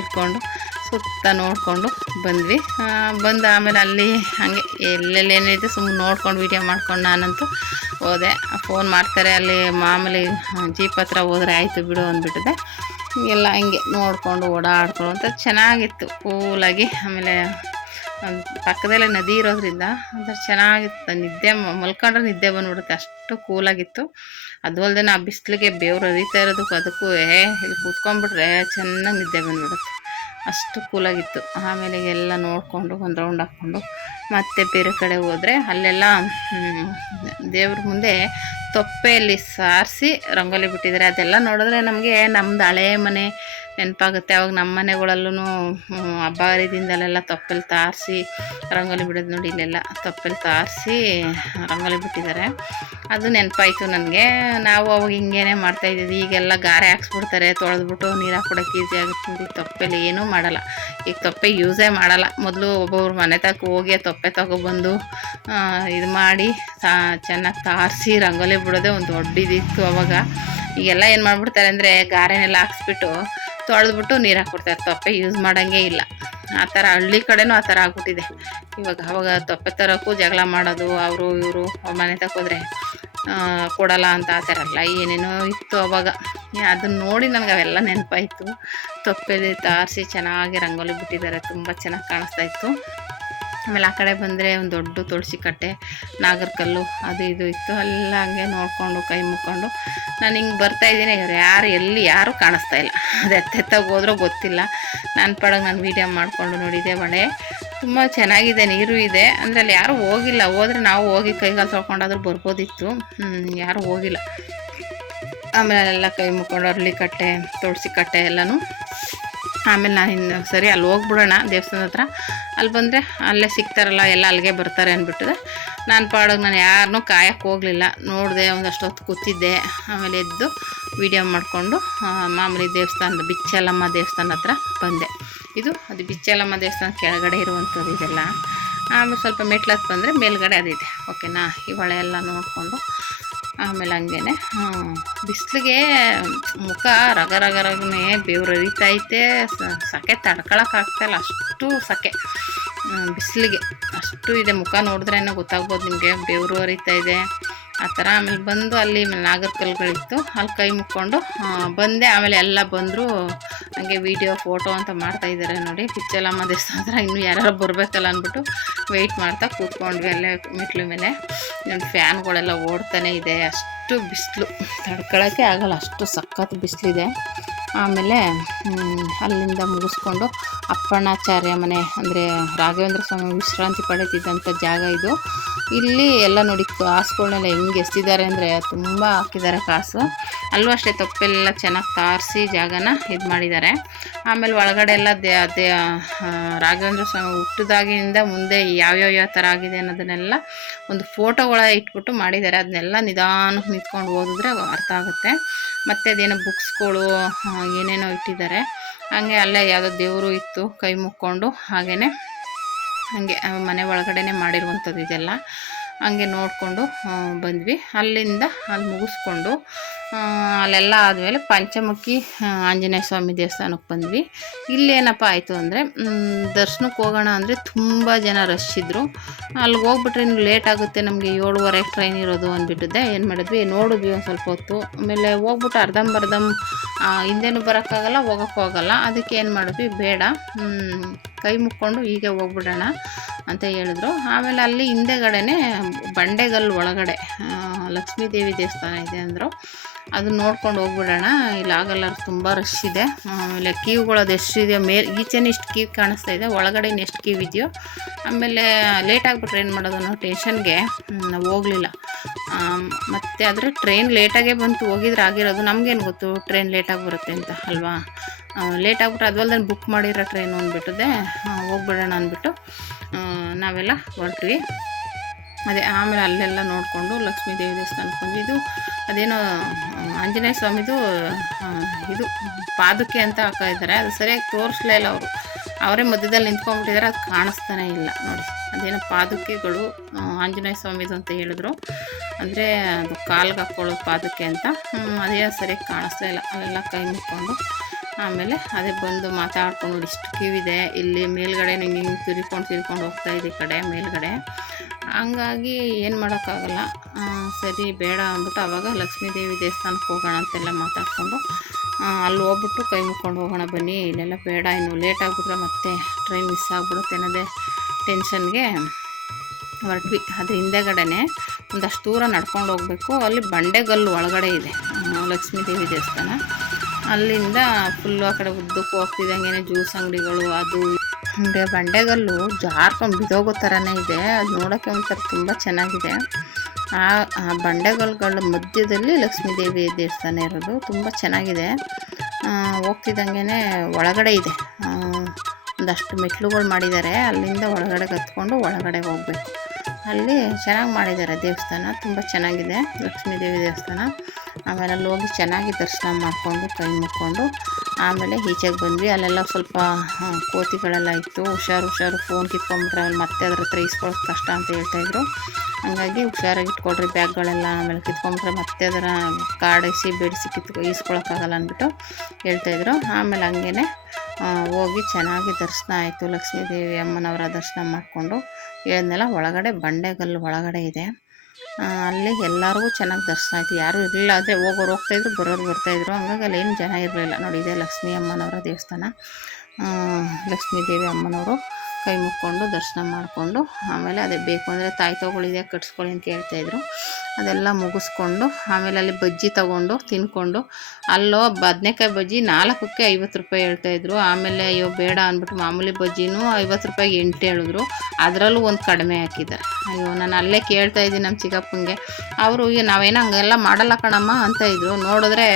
ಇಟ್ಕೊಂಡು ಸುತ್ತ ನೋಡಿಕೊಂಡು ಬಂದ್ವಿ. ಬಂದು ಆಮೇಲೆ ಅಲ್ಲಿ ಹಾಗೆ ಎಲ್ಲೆಲ್ಲೇನಿದೆ ಸುಮ್ಮನೆ ನೋಡ್ಕೊಂಡು ವೀಡಿಯೋ ಮಾಡ್ಕೊಂಡು ನಾನಂತೂ ಹೋದೆ. ಫೋನ್ ಮಾಡ್ತಾರೆ ಅಲ್ಲಿ ಮಾಮೂಲಿ ಜೀಪ್ ಹತ್ರ ಹೋದರೆ ಆಯಿತು ಬಿಡು ಅಂದ್ಬಿಟ್ಟಿದೆ. ಎಲ್ಲ ಹಿಂಗೆ ನೋಡಿಕೊಂಡು ಓಡಾಡ್ಕೊಂಡು ಅಂತ ಚೆನ್ನಾಗಿತ್ತು ಕೂಲಾಗಿ. ಆಮೇಲೆ ಪಕ್ಕದಲ್ಲೇ ನದಿ ಇರೋದ್ರಿಂದ ಒಂಥರ ಚೆನ್ನಾಗಿತ್ತು. ನಿದ್ದೆ ಮಲ್ಕೊಂಡ್ರೆ ನಿದ್ದೆ ಬಂದ್ಬಿಡುತ್ತೆ, ಅಷ್ಟು ಕೂಲಾಗಿತ್ತು. ಅದು ಅಲ್ಲದೆ ಆ ಬಿಸಿಲಿಗೆ ಬೆವರು ಹರಿತಾ ಇರೋದಕ್ಕೂ ಅದಕ್ಕೂ ಇಲ್ಲಿ ಕೂತ್ಕೊಂಡ್ಬಿಟ್ರೆ ಚೆನ್ನಾಗಿ ನಿದ್ದೆ ಬಂದ್ಬಿಡುತ್ತೆ, ಅಷ್ಟು ಕೂಲಾಗಿತ್ತು. ಆಮೇಲೆ ಎಲ್ಲ ನೋಡಿಕೊಂಡು ಒಂದು ರೌಂಡ್ ಹಾಕ್ಕೊಂಡು ಮತ್ತೆ ಬೇರೆ ಕಡೆ ಹೋದರೆ ಅಲ್ಲೆಲ್ಲ ದೇವ್ರ ಮುಂದೆ ತೊಪ್ಪೆಯಲ್ಲಿ ಸಾರಿಸಿ ರಂಗೋಲಿ ಬಿಟ್ಟಿದ್ದಾರೆ. ಅದೆಲ್ಲ ನೋಡಿದ್ರೆ ನಮಗೆ ನಮ್ಮದು ಹಳೇ ಮನೆ ನೆನಪಾಗುತ್ತೆ. ಅವಾಗ ನಮ್ಮ ಮನೆಗಳಲ್ಲೂ ಹಬ್ಬ ಹರಿದಿಂದಲೆಲ್ಲ ತೊಪ್ಪೆಲ್ಲಿ ತಾರಿಸಿ ರಂಗೋಲಿ ಬಿಡೋದು ನೋಡಿ. ಇಲ್ಲೆಲ್ಲ ತೊಪ್ಪೆಲ್ಲಿ ತಾರಿಸಿ ರಂಗೋಲಿ ಬಿಟ್ಟಿದ್ದಾರೆ. ಅದು ನೆನಪಾಯಿತು ನನಗೆ. ನಾವು ಅವಾಗ ಹಿಂಗೇನೆ ಮಾಡ್ತಾಯಿದ್ದೀವಿ. ಈಗೆಲ್ಲ ಗಾರೆ ಹಾಕ್ಸ್ಬಿಡ್ತಾರೆ, ತೊಳೆದ್ಬಿಟ್ಟು ನೀರು ಹಾಕ್ಬಿಡೋಕೆ ಈಸಿ ಆಗುತ್ತೆ ನೋಡಿ. ತೊಪ್ಪೆಲಿ ಏನೂ ಮಾಡಲ್ಲ. ಈಗ ತೊಪ್ಪೆ ಯೂಸೇ ಮಾಡಲ್ಲ. ಮೊದಲು ಒಬ್ಬೊಬ್ರು ಮನೆ ತಕ್ಕ ಹೋಗಿ ತೊಪ್ಪೆ ತಗೊಬಂದು ಇದು ಮಾಡಿ ಚೆನ್ನಾಗಿ ತಾರಿಸಿ ರಂಗೋಲಿ ಬಿಡೋದೇ ಒಂದು ದೊಡ್ಡ ಇದಿತ್ತು ಅವಾಗ. ಈಗೆಲ್ಲ ಏನು ಮಾಡಿಬಿಡ್ತಾರೆ ಅಂದರೆ ಗಾರೆನೆಲ್ಲ ಹಾಕ್ಸ್ಬಿಟ್ಟು ತೊಳೆದ್ಬಿಟ್ಟು ನೀರು ಹಾಕ್ಬಿಡ್ತಾರೆ. ತೊಪ್ಪೆ ಯೂಸ್ ಮಾಡೋಂಗೇ ಇಲ್ಲ. ಆ ಥರ ಹಳ್ಳಿ ಕಡೆನೂ ಆ ಥರ ಆಗ್ಬಿಟ್ಟಿದೆ ಇವಾಗ. ಅವಾಗ ತೊಪ್ಪೆ ತರೋಕ್ಕೂ ಜಗಳ ಮಾಡೋದು, ಅವರು ಇವರು ಮನೆ ತಕ್ಕೋದ್ರೆ ಕೊಡಲ್ಲ ಅಂತ ಆ ಥರ ಎಲ್ಲ ಏನೇನೋ ಇತ್ತು ಅವಾಗ. ಅದನ್ನು ನೋಡಿ ನನಗೆ ಅವೆಲ್ಲ ನೆನಪಾಯಿತು. ತೊಪ್ಪೆಲಿ ತಾರಿಸಿ ಚೆನ್ನಾಗಿ ರಂಗೋಲಿ ಬಿಟ್ಟಿದ್ದಾರೆ, ತುಂಬ ಚೆನ್ನಾಗಿ ಕಾಣಿಸ್ತಾಯಿತ್ತು. ಆಮೇಲೆ ಆ ಕಡೆ ಬಂದರೆ ಒಂದು ದೊಡ್ಡ ತುಳಸಿ ಕಟ್ಟೆ, ನಾಗರಕಲ್ಲು ಅದು ಇದು ಇತ್ತು. ಎಲ್ಲ ಹಂಗೆ ನೋಡಿಕೊಂಡು ಕೈ ಮುಕ್ಕೊಂಡು ನಾನು ಹಿಂಗೆ ಬರ್ತಾಯಿದ್ದೀನಿ. ಇವ್ರು ಯಾರೂ ಕಾಣಿಸ್ತಾ ಇಲ್ಲ. ಅದು ಎತ್ತೆತ್ತಾಗ ಹೋದ್ರೂ ಗೊತ್ತಿಲ್ಲ. ನನ್ನ ಪಾಡಾಗ ನಾನು ವೀಡಿಯೋ ಮಾಡಿಕೊಂಡು ನೋಡಿದೆ. ಹೊಳೆ ತುಂಬ ಚೆನ್ನಾಗಿದೆ, ನೀರು ಇದೆ. ಅಂದರೆ ಅಲ್ಲಿ ಯಾರೂ ಹೋಗಿಲ್ಲ. ಹೋದರೆ ನಾವು ಹೋಗಿ ಕೈಗಾಲು ತೊಳ್ಕೊಂಡಾದ್ರೂ ಬರ್ಬೋದಿತ್ತು. ಯಾರೂ ಹೋಗಿಲ್ಲ. ಆಮೇಲೆ ಅಲ್ಲೆಲ್ಲ ಕೈ ಮುಕ್ಕೊಂಡು ಅರಳಿ ಕಟ್ಟೆ, ತುಳಸಿ ಕಟ್ಟೆ ಎಲ್ಲನೂ. ಆಮೇಲೆ ನಾನು ಇನ್ನು ಸರಿ ಅಲ್ಲಿ ಹೋಗ್ಬಿಡೋಣ ದೇವಸ್ಥಾನದ ಹತ್ರ, ಅಲ್ಲಿ ಬಂದರೆ ಅಲ್ಲೇ ಸಿಗ್ತಾರಲ್ಲ ಎಲ್ಲ ಅಲ್ಲಿಗೆ ಬರ್ತಾರೆ ಅಂದ್ಬಿಟ್ಟಿದೆ. ನಾನು ಪಾಡೋಗಿ ನಾನು ಯಾರನ್ನೂ ಕಾಯಕ್ಕೆ ಹೋಗಲಿಲ್ಲ. ನೋಡಿದೆ, ಒಂದಷ್ಟು ಹೊತ್ತು ಕೂತಿದ್ದೆ. ಆಮೇಲೆ ಎದ್ದು ವೀಡಿಯೋ ಮಾಡಿಕೊಂಡು ಮಾಮೂಲಿ ದೇವಸ್ಥಾನದ ಬಿಚ್ಚಲಮ್ಮ ದೇವಸ್ಥಾನ ಹತ್ರ ಬಂದೆ. ಅದು ಬಿಚ್ಚಲಮ್ಮ ದೇವಸ್ಥಾನ ಕೆಳಗಡೆ ಇರುವಂಥದ್ದು ಇದೆಲ್ಲ. ಆಮೇಲೆ ಸ್ವಲ್ಪ ಮೆಟ್ಲತ್ತು ಬಂದರೆ ಮೇಲ್ಗಡೆ ಅದಿದೆ. ಓಕೆನಾ. ಈ ಹೊಳೆ ಎಲ್ಲ ನೋಡಿಕೊಂಡು ಆಮೇಲೆ ಹಂಗೇ ಬಿಸಿಲಿಗೆ ಮುಖ ರಗರಗರಗನೆ ಬೆವ್ರು ಹರಿತೈತೆ. ಸೆಕೆ ತಡ್ಕೊಳಕ್ಕಾಗ್ತಾಯಿಲ್ಲ, ಅಷ್ಟು ಸೆಕೆ ಬಿಸಿಲಿಗೆ ಅಷ್ಟು ಇದೆ. ಮುಖ ನೋಡಿದ್ರೇ ಗೊತ್ತಾಗ್ಬೋದು ನಿಮಗೆ, ಬೆವರು ಹರಿತಾ ಇದೆ ಆ ಥರ. ಆಮೇಲೆ ಬಂದು ಅಲ್ಲಿ ನಾಗರಕಲ್ಲುಗಳಿತ್ತು, ಅಲ್ಲಿ ಕೈ ಮುಕ್ಕೊಂಡು ಬಂದೆ. ಆಮೇಲೆ ಎಲ್ಲ ಬಂದರು ಹಂಗೆ ವೀಡಿಯೋ ಫೋಟೋ ಅಂತ ಮಾಡ್ತಾಯಿದ್ದಾರೆ ನೋಡಿ. ಬಿಚ್ಚಲಮ್ಮ ದೇವಸ್ಥಾನ ಹತ್ರ ಇನ್ನೂ ಯಾರು ಬರಬೇಕಲ್ಲ ಅಂದ್ಬಿಟ್ಟು ವೆಯ್ಟ್ ಮಾಡ್ತಾ ಕೂತ್ಕೊಂಡ್ವಿ ಅಲ್ಲೇ ಮೆಟ್ಲು ಮೇಲೆ. ನೋಡಿ ಫ್ಯಾನ್ಗಳೆಲ್ಲ ಓಡ್ತಾನೆ ಇದೆ, ಅಷ್ಟು ಬಿಸಿಲು ತಡ್ಕೊಳ್ಳೋಕ್ಕೆ ಆಗಲ್ಲ, ಅಷ್ಟು ಸಖತ್ ಬಿಸಿಲಿದೆ. ಆಮೇಲೆ ಅಲ್ಲಿಂದ ಮುಗಿಸ್ಕೊಂಡು ಅಪ್ಪಣ್ಣಾಚಾರ್ಯ ಮನೆ, ಅಂದರೆ ರಾಘವೇಂದ್ರ ಸ್ವಾಮಿ ವಿಶ್ರಾಂತಿ ಪಡೆದಿದ್ದಂಥ ಜಾಗ ಇದು. ಇಲ್ಲಿ ಎಲ್ಲ ನೋಡಿ ಕಾಸುಗಳನ್ನೆಲ್ಲ ಹೆಂಗೆ ಎಸ್ತಿದ್ದಾರೆ ಅಂದರೆ ತುಂಬ ಹಾಕಿದ್ದಾರೆ ಕಾಸು. ಅಲ್ಲೂ ಅಷ್ಟೇ ತೊಪ್ಪೆಲ್ಲ ಚೆನ್ನಾಗಿ ತಾರಿಸಿ ಜಾಗನ ಇದು ಮಾಡಿದ್ದಾರೆ. ಆಮೇಲೆ ಒಳಗಡೆ ಎಲ್ಲ ರಾಘವೇಂದ್ರ ಸ್ವಾಮಿ ಹುಟ್ಟಿದಾಗಿನಿಂದ ಮುಂದೆ ಯಾವ್ಯಾವ ಥರ ಆಗಿದೆ ಅನ್ನೋದನ್ನೆಲ್ಲ ಒಂದು ಫೋಟೋಗಳ ಇಟ್ಬಿಟ್ಟು ಮಾಡಿದ್ದಾರೆ. ಅದನ್ನೆಲ್ಲ ನಿಧಾನಕ್ಕೆ ನಿಂತ್ಕೊಂಡು ಓದಿದ್ರೆ ಅರ್ಥ ಆಗುತ್ತೆ. ಮತ್ತು ಅದೇನೋ ಬುಕ್ಸ್ಗಳು ಏನೇನೋ ಇಟ್ಟಿದ್ದಾರೆ. ಹಾಗೆ ಅಲ್ಲೇ ಯಾವುದೋ ದೇವರು ಇತ್ತು, ಕೈ ಮುಕ್ಕೊಂಡು ಹಾಗೇ ಹಾಗೆ ಮನೆ ಒಳಗಡೆ ಮಾಡಿರುವಂಥದ್ದು ಇದೆಲ್ಲ. ಹಂಗೆ ನೋಡಿಕೊಂಡು ಬಂದ್ವಿ. ಅಲ್ಲಿಂದ ಅಲ್ಲಿ ಮುಗಿಸ್ಕೊಂಡು ಅಲ್ಲೆಲ್ಲ ಆದಮೇಲೆ ಪಂಚಮುಖಿ ಆಂಜನೇಯ ಸ್ವಾಮಿ ದೇವಸ್ಥಾನಕ್ಕೆ ಬಂದ್ವಿ. ಇಲ್ಲೇನಪ್ಪ ಆಯಿತು ಅಂದರೆ ದರ್ಶನಕ್ಕೆ ಹೋಗೋಣ ಅಂದರೆ ತುಂಬ ಜನ ರಶ್ ಇದ್ದರು. ಅಲ್ಲಿಗೆ ಹೋಗ್ಬಿಟ್ರೆ ಇನ್ನು ಲೇಟ್ ಆಗುತ್ತೆ, ನಮಗೆ 7:30 ಟ್ರೈನ್ ಇರೋದು ಅಂದ್ಬಿಟ್ಟಿದ್ದೆ. ಏನು ಮಾಡಿದ್ವಿ, ನೋಡಿದ್ವಿ ಒಂದು ಸ್ವಲ್ಪ ಹೊತ್ತು. ಆಮೇಲೆ ಹೋಗ್ಬಿಟ್ಟು ಅರ್ಧಂಬರ್ಧಂ ಹಿಂದೆನೂ ಬರೋಕ್ಕಾಗಲ್ಲ, ಹೋಗೋಕ್ಕೂ ಹೋಗಲ್ಲ. ಅದಕ್ಕೆ ಏನು ಮಾಡಿದ್ವಿ, ಬೇಡ ಕೈ ಮುಕ್ಕೊಂಡು ಹೀಗೆ ಹೋಗ್ಬಿಡೋಣ ಅಂತ ಹೇಳಿದ್ರು. ಆಮೇಲೆ ಅಲ್ಲಿ ಹಿಂದೆಗಡೆನೇ ಬಂಡೆಗಲ್ಲು ಒಳಗಡೆ ಲಕ್ಷ್ಮೀ ದೇವಿ ದೇವಸ್ಥಾನ ಇದೆ ಅಂದರು. ಅದನ್ನ ನೋಡ್ಕೊಂಡು ಹೋಗ್ಬಿಡೋಣ, ಇಲ್ಲಿ ಆಗಲ್ಲ, ತುಂಬ ರಶ್ ಇದೆ. ಆಮೇಲೆ ಕ್ಯೂಗಳು ಅದು ಎಷ್ಟಿದೆ, ಈಚೆನೇ ಇಷ್ಟು ಕ್ಯೂ ಕಾಣಿಸ್ತಾ ಇದೆ, ಒಳಗಡೆ ಎಷ್ಟು ಕ್ಯೂ ಇದೆಯೋ. ಆಮೇಲೆ ಲೇಟ್ ಆಗಿಬಿಟ್ರೆ ಏನು ಮಾಡೋದು ಅನ್ನೋ ಟೆನ್ಷನ್ಗೆ ನಾವು ಹೋಗಲಿಲ್ಲ. ಮತ್ತು ಆದರೆ ಟ್ರೈನ್ ಲೇಟಾಗೇ ಬಂತು, ಹೋಗಿದ್ರೆ ಆಗಿರೋದು. ನಮಗೇನು ಗೊತ್ತು ಟ್ರೈನ್ ಲೇಟಾಗಿ ಬರುತ್ತೆ ಅಂತ ಅಲ್ವಾ. ಲೇಟ್ ಆಗಿಬಿಟ್ರೆ ಅದಲ್ದೇ ಬುಕ್ ಮಾಡಿರೋ ಟ್ರೈನು ಅಂದ್ಬಿಟ್ಟಿದೆ, ಹೋಗ್ಬಿಡೋಣ ಅಂದ್ಬಿಟ್ಟು ನಾವೆಲ್ಲ ಹೊರಟ್ವಿ. ಅದೇ ಆಮೇಲೆ ಅಲ್ಲೆಲ್ಲ ನೋಡಿಕೊಂಡು ಲಕ್ಷ್ಮೀ ದೇವಿ ದೇವಸ್ಥಾನಕ್ಕೆ ಬಂದ್ವಿ. ಇದು ಅದೇನೋ ಆಂಜನೇಯ ಸ್ವಾಮಿದು ಇದು ಪಾದುಕೆ ಅಂತ ಹಾಕಿದ್ದಾರೆ. ಅದು ಸರಿಯಾಗಿ ತೋರಿಸ್ಲೇ ಇಲ್ಲ ಅವರು, ಅವರೇ ಮಧ್ಯದಲ್ಲಿ ನಿಂತ್ಕೊಂಡ್ಬಿಟ್ಟಿದ್ದಾರೆ, ಅದು ಕಾಣಿಸ್ತಾನೆ ಇಲ್ಲ ನೋಡಿ. ಅದೇನೋ ಪಾದುಕೆಗಳು ಆಂಜನೇಯ ಸ್ವಾಮಿದು ಅಂತ ಹೇಳಿದ್ರು, ಅಂದರೆ ಅದು ಕಾಲ್ಗೆ ಹಾಕ್ಕೊಳ್ಳೋದು ಪಾದುಕೆ ಅಂತ. ಅದೇ ಸರಿಯಾಗಿ ಕಾಣಿಸ್ಲೇ ಇಲ್ಲ. ಅಲ್ಲೆಲ್ಲ ಕೈ ಮುಕ್ಕೊಂಡು ಆಮೇಲೆ ಅದೇ ಬಂದು ಮಾತಾಡ್ಕೊಂಡು ನೋಡಿ, ಇಷ್ಟು ಕ್ಯೂ ಇದೆ ಇಲ್ಲಿ ಮೇಲ್ಗಡೆ. ಹಿಂಗೆ ತಿರ್ಕೊಂಡು ಹೋಗ್ತಾಯಿದ್ದೆ ಈ ಕಡೆ ಮೇಲ್ಗಡೆ. ಹಂಗಾಗಿ ಏನು ಮಾಡೋಕ್ಕಾಗಲ್ಲ. ಸರಿ ಬೇಡ ಅಂದ್ಬಿಟ್ಟು ಆವಾಗ ಲಕ್ಷ್ಮೀ ದೇವಿ ದೇವಸ್ಥಾನಕ್ಕೆ ಹೋಗೋಣ ಅಂತೆಲ್ಲ ಮಾತಾಡಿಕೊಂಡು ಅಲ್ಲಿ ಹೋಗ್ಬಿಟ್ಟು ಕೈ ಮುಕ್ಕೊಂಡು ಹೋಗೋಣ ಬನ್ನಿ, ಇಲ್ಲೆಲ್ಲ ಬೇಡ, ಇನ್ನು ಲೇಟ್ ಆಗಿಬಿಟ್ರೆ ಮತ್ತೆ ಟ್ರೈನ್ ಮಿಸ್ ಆಗಿಬಿಡುತ್ತೆ ಅನ್ನೋದೇ ಟೆನ್ಷನ್ಗೆ ಹೊರಟ್ವಿ. ಅದು ಹಿಂದೆಗಡೆನೆ ಒಂದಷ್ಟು ದೂರ ನಡ್ಕೊಂಡು ಹೋಗಬೇಕು. ಅಲ್ಲಿ ಬಂಡೆಗಲ್ಲು ಒಳಗಡೆ ಇದೆ ಲಕ್ಷ್ಮೀ ದೇವಿ ದೇವಸ್ಥಾನ. ಅಲ್ಲಿಂದ ಫುಲ್ಲು ಆ ಕಡೆ ಉದ್ದಕ್ಕೂ ಹೋಗ್ತಿದ್ದಂಗೆ ಜ್ಯೂಸ್ ಅಂಗಡಿಗಳು, ಅದು ಹಿಂಗೆ ಬಂಡೆಗಲ್ಲು ಜಾರ್ಕೊಂಡು ಬಿದೋಗೋ ಥರನೇ ಇದೆ. ಅದು ನೋಡೋಕ್ಕೆ ಒಂಥರ ತುಂಬ ಚೆನ್ನಾಗಿದೆ. ಆ ಬಂಡೆಗಲ್ಲುಗಳ ಮಧ್ಯದಲ್ಲಿ ಲಕ್ಷ್ಮೀ ದೇವಿ ದೇವಸ್ಥಾನ ಇರೋದು ತುಂಬ ಚೆನ್ನಾಗಿದೆ. ಹೋಗ್ತಿದ್ದಂಗೆ ಒಳಗಡೆ ಇದೆ, ಒಂದಷ್ಟು ಮೆಟ್ಲುಗಳು ಮಾಡಿದ್ದಾರೆ. ಅಲ್ಲಿಂದ ಒಳಗಡೆ ಕತ್ಕೊಂಡು ಒಳಗಡೆ ಹೋಗಬೇಕು. ಅಲ್ಲಿ ಚೆನ್ನಾಗಿ ಮಾಡಿದ್ದಾರೆ ದೇವಸ್ಥಾನ, ತುಂಬ ಚೆನ್ನಾಗಿದೆ ಲಕ್ಷ್ಮೀ ದೇವಿ ದೇವಸ್ಥಾನ. ಆಮೇಲೆ ಅಲ್ಲಿ ಹೋಗಿ ಚೆನ್ನಾಗಿ ದರ್ಶನ ಮಾಡಿಕೊಂಡು ಕೈ ಮುಕ್ಕೊಂಡು ಆಮೇಲೆ ಈಚೆಗೆ ಬಂದ್ವಿ. ಅಲ್ಲೆಲ್ಲ ಸ್ವಲ್ಪ ಕೋತಿಗಳೆಲ್ಲ ಇತ್ತು. ಹುಷಾರು ಫೋನ್ ಕಿತ್ಕೊಂಡ್ಬಿಟ್ರೆ ಆಮೇಲೆ ಮತ್ತೆ ಅದ್ರ ಹತ್ರ ಈಸ್ಕೊಳ್ಳೋದು ಕಷ್ಟ ಅಂತ ಹೇಳ್ತಾಯಿದ್ರು. ಹಂಗಾಗಿ ಹುಷಾರಾಗಿ ಇಟ್ಕೊಳ್ರಿ ಬ್ಯಾಗ್ಗಳೆಲ್ಲ, ಆಮೇಲೆ ಕಿತ್ಕೊಂಡ್ಬಿಟ್ರೆ ಮತ್ತೆ ಅದರ ಕಾಡಿಸಿ ಬೆಡಿಸಿ ಈಸ್ಕೊಳಕ್ಕಾಗಲ್ಲ ಅಂದ್ಬಿಟ್ಟು ಹೇಳ್ತಾಯಿದ್ರು. ಆಮೇಲೆ ಹಂಗೇ ಹೋಗಿ ಚೆನ್ನಾಗಿ ದರ್ಶನ ಆಯಿತು. ಲಕ್ಷ್ಮೀ ದೇವಿ ಅಮ್ಮನವರ ದರ್ಶನ ಮಾಡಿಕೊಂಡು ಹೇಳಿದ್ನೆಲ್ಲ ಒಳಗಡೆ ಬಂಡೆಗಲ್ಲು ಒಳಗಡೆ ಇದೆ. ಅಲ್ಲಿ ಎಲ್ಲರಿಗೂ ಚೆನ್ನಾಗಿ ದರ್ಶನ ಆಯಿತು. ಯಾರೂ ಇರಲಿಲ್ಲ, ಆದರೆ ಹೋಗೋರು ಹೋಗ್ತಾಯಿದ್ರು, ಬರೋರು ಬರ್ತಾಯಿದ್ರು. ಹಂಗಾಗಿ ಅಲ್ಲಿ ಏನು ಜನ ಇರಲಿಲ್ಲ ನೋಡಿ. ಇದೆ ಲಕ್ಷ್ಮೀ ಅಮ್ಮನವರ ದೇವಸ್ಥಾನ. ಲಕ್ಷ್ಮೀ ದೇವಿ ಅಮ್ಮನವರು ಕೈ ಮುಕ್ಕೊಂಡು ದರ್ಶನ ಮಾಡಿಕೊಂಡು ಆಮೇಲೆ ಅದೇ ಬೇಕು ಅಂದರೆ ತಾಯಿ ತಗೊಳ್ಳಿದೆ ಕಟ್ಸ್ಕೊಳ್ಳಿ ಅಂತ ಹೇಳ್ತಾಯಿದ್ರು. ಅದೆಲ್ಲ ಮುಗಿಸ್ಕೊಂಡು ಆಮೇಲೆ ಅಲ್ಲಿ ಬಜ್ಜಿ ತೊಗೊಂಡು ತಿನ್ಕೊಂಡು, ಅಲ್ಲೋ ಬದನೆಕಾಯಿ ಬಜ್ಜಿ 4ಕ್ಕೆ 50 ರೂಪಾಯಿ ಹೇಳ್ತಾಯಿದ್ರು. ಆಮೇಲೆ ಅಯ್ಯೋ ಬೇಡ ಅಂದ್ಬಿಟ್ಟು ಮಾಮೂಲಿ ಬಜ್ಜಿನೂ 50 ರೂಪಾಯಿಗೆ 8 ಹೇಳಿದ್ರು. ಅದರಲ್ಲೂ ಒಂದು ಕಡಿಮೆ ಹಾಕಿದ್ದಾರೆ. ಅಯ್ಯೋ ನಾನು ಅಲ್ಲೇ ಕೇಳ್ತಾಯಿದ್ದೀನಿ ನಮ್ಮ ಚಿಕ್ಕಪ್ಪನಿಗೆ. ಅವರು ಈಗ ನಾವೇನೋ ಹಂಗೆಲ್ಲ ಮಾಡಲ್ಲ ಕಣಮ್ಮ ಅಂತ ಇದ್ರು. ನೋಡಿದ್ರೆ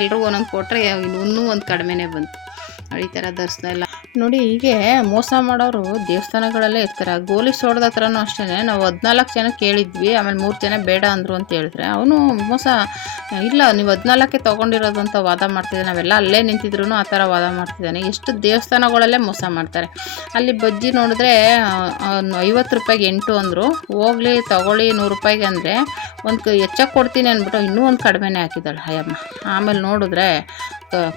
ಎಲ್ರಿಗೂ ಒಂದೊಂದು ಕೊಟ್ಟರೆ ಇನ್ನೂ ಒಂದು ಕಡಿಮೆನೇ ಬಂತು. ಈ ಥರ ದರ್ಶನ ಎಲ್ಲ ನೋಡಿ. ಹೀಗೆ ಮೋಸ ಮಾಡೋರು ದೇವಸ್ಥಾನಗಳಲ್ಲೇ ಇರ್ತಾರೆ. ಗೋಲಿ ಸೋಡದ ಹತ್ರನೂ ಅಷ್ಟೇ, ನಾವು 14 ಜನ ಕೇಳಿದ್ವಿ, ಆಮೇಲೆ 3 ಜನ ಬೇಡ ಅಂದರು ಅಂತ ಹೇಳಿದ್ರೆ ಅವನು ಮೋಸ ಇಲ್ಲ, ನೀವು 14ಕ್ಕೆ ತೊಗೊಂಡಿರೋದು ಅಂತ ವಾದ ಮಾಡ್ತಿದ್ದಾನೆ. ನಾವೆಲ್ಲ ಅಲ್ಲೇ ನಿಂತಿದ್ರು ಆ ಥರ ವಾದ ಮಾಡ್ತಿದ್ದಾನೆ. ಎಷ್ಟು ದೇವಸ್ಥಾನಗಳಲ್ಲೇ ಮೋಸ ಮಾಡ್ತಾರೆ. ಅಲ್ಲಿ ಬಜ್ಜಿ ನೋಡಿದ್ರೆ 50 ರೂಪಾಯಿಗೆ 8 ಅಂದರು. ಹೋಗ್ಲಿ ತೊಗೊಳ್ಳಿ 100 ರೂಪಾಯಿಗೆ ಅಂದರೆ ಒಂದು ಹೆಚ್ಚಾಗಿ ಕೊಡ್ತೀನಿ ಅಂದ್ಬಿಟ್ಟು ಇನ್ನೂ ಒಂದು ಕಡಿಮೆನೇ ಹಾಕಿದ್ದಾಳೆ ಅಯ್ಯಮ್ಮ. ಆಮೇಲೆ ನೋಡಿದ್ರೆ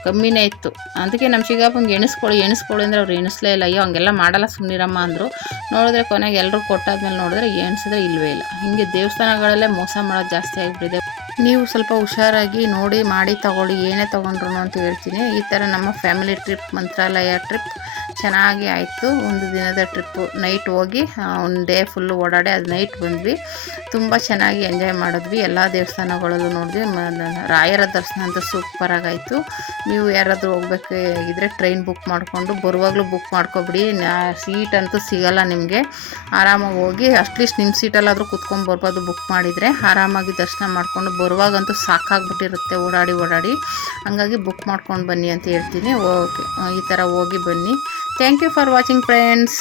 ಕಮ್ಮಿನೇ ಇತ್ತು. ಅದಕ್ಕೆ ನಮ್ಮ ಚಿಕ್ಕಪ್ಪಂಗೆ ಎಣಿಸ್ಕೊಳ್ಳಿ ಅಂದರೆ ಅವ್ರು ಎಣಿಸ್ಲೇ ಇಲ್ಲ. ಅಯ್ಯೋ ಹಂಗೆಲ್ಲ ಮಾಡಲ್ಲ ಸುಮ್ಮನಿರಮ್ಮ ಅಂದರು. ನೋಡಿದ್ರೆ ಕೊನೆಗೆ ಎಲ್ಲರೂ ಕೊಟ್ಟಾದ್ಮೇಲೆ ನೋಡಿದ್ರೆ ಎಣಿಸಿದ್ರೆ ಇಲ್ಲವೇ ಇಲ್ಲ. ಹೀಗೆ ದೇವಸ್ಥಾನಗಳಲ್ಲೇ ಮೋಸ ಮಾಡೋದು ಜಾಸ್ತಿ ಆಗಿಬಿಟ್ಟಿದೆ. ನೀವು ಸ್ವಲ್ಪ ಹುಷಾರಾಗಿ ನೋಡಿ ಮಾಡಿ ತಗೊಳ್ಳಿ, ಏನೇ ತೊಗೊಂಡ್ರು ಅಂತ ಹೇಳ್ತೀನಿ. ಈ ಥರ ನಮ್ಮ ಫ್ಯಾಮಿಲಿ ಟ್ರಿಪ್ ಮಂತ್ರಾಲಯ ಟ್ರಿಪ್ ಚೆನ್ನಾಗಿ ಆಯಿತು. ಒಂದು ದಿನದ ಟ್ರಿಪ್ಪು, ನೈಟ್ ಹೋಗಿ ಒಂದು ಡೇ ಫುಲ್ಲು ಓಡಾಡಿ ಅದು ನೈಟ್ ಬಂದ್ವಿ. ತುಂಬ ಚೆನ್ನಾಗಿ ಎಂಜಾಯ್ ಮಾಡಿದ್ವಿ. ಎಲ್ಲ ದೇವಸ್ಥಾನಗಳಲ್ಲೂ ನೋಡಿದ್ವಿ. ರಾಯರ ದರ್ಶನ ಅಂತ ಸೂಪರಾಗಾಯಿತು. ನೀವು ಯಾರಾದರೂ ಹೋಗ್ಬೇಕಾಗಿದ್ರೆ ಟ್ರೈನ್ ಬುಕ್ ಮಾಡಿಕೊಂಡು ಬರುವಾಗಲೂ ಬುಕ್ ಮಾಡ್ಕೊಬಿಡಿ. ಸೀಟ್ ಅಂತೂ ಸಿಗೋಲ್ಲ ನಿಮಗೆ. ಆರಾಮಾಗಿ ಹೋಗಿ ಅಟ್ಲೀಸ್ಟ್ ನಿಮ್ಮ ಸೀಟಲ್ಲಾದರೂ ಕುತ್ಕೊಂಡ್ಬರ್ಬೋದು ಬುಕ್ ಮಾಡಿದರೆ. ಆರಾಮಾಗಿ ದರ್ಶನ ಮಾಡಿಕೊಂಡು ಬರುವಾಗಂತೂ ಸಾಕಾಗ್ಬಿಟ್ಟಿರುತ್ತೆ ಓಡಾಡಿ. ಹಂಗಾಗಿ ಬುಕ್ ಮಾಡ್ಕೊಂಡು ಬನ್ನಿ ಅಂತ ಹೇಳ್ತೀನಿ. ಓಕೆ, ಈ ಥರ ಹೋಗಿ ಬನ್ನಿ. Thank you for watching friends.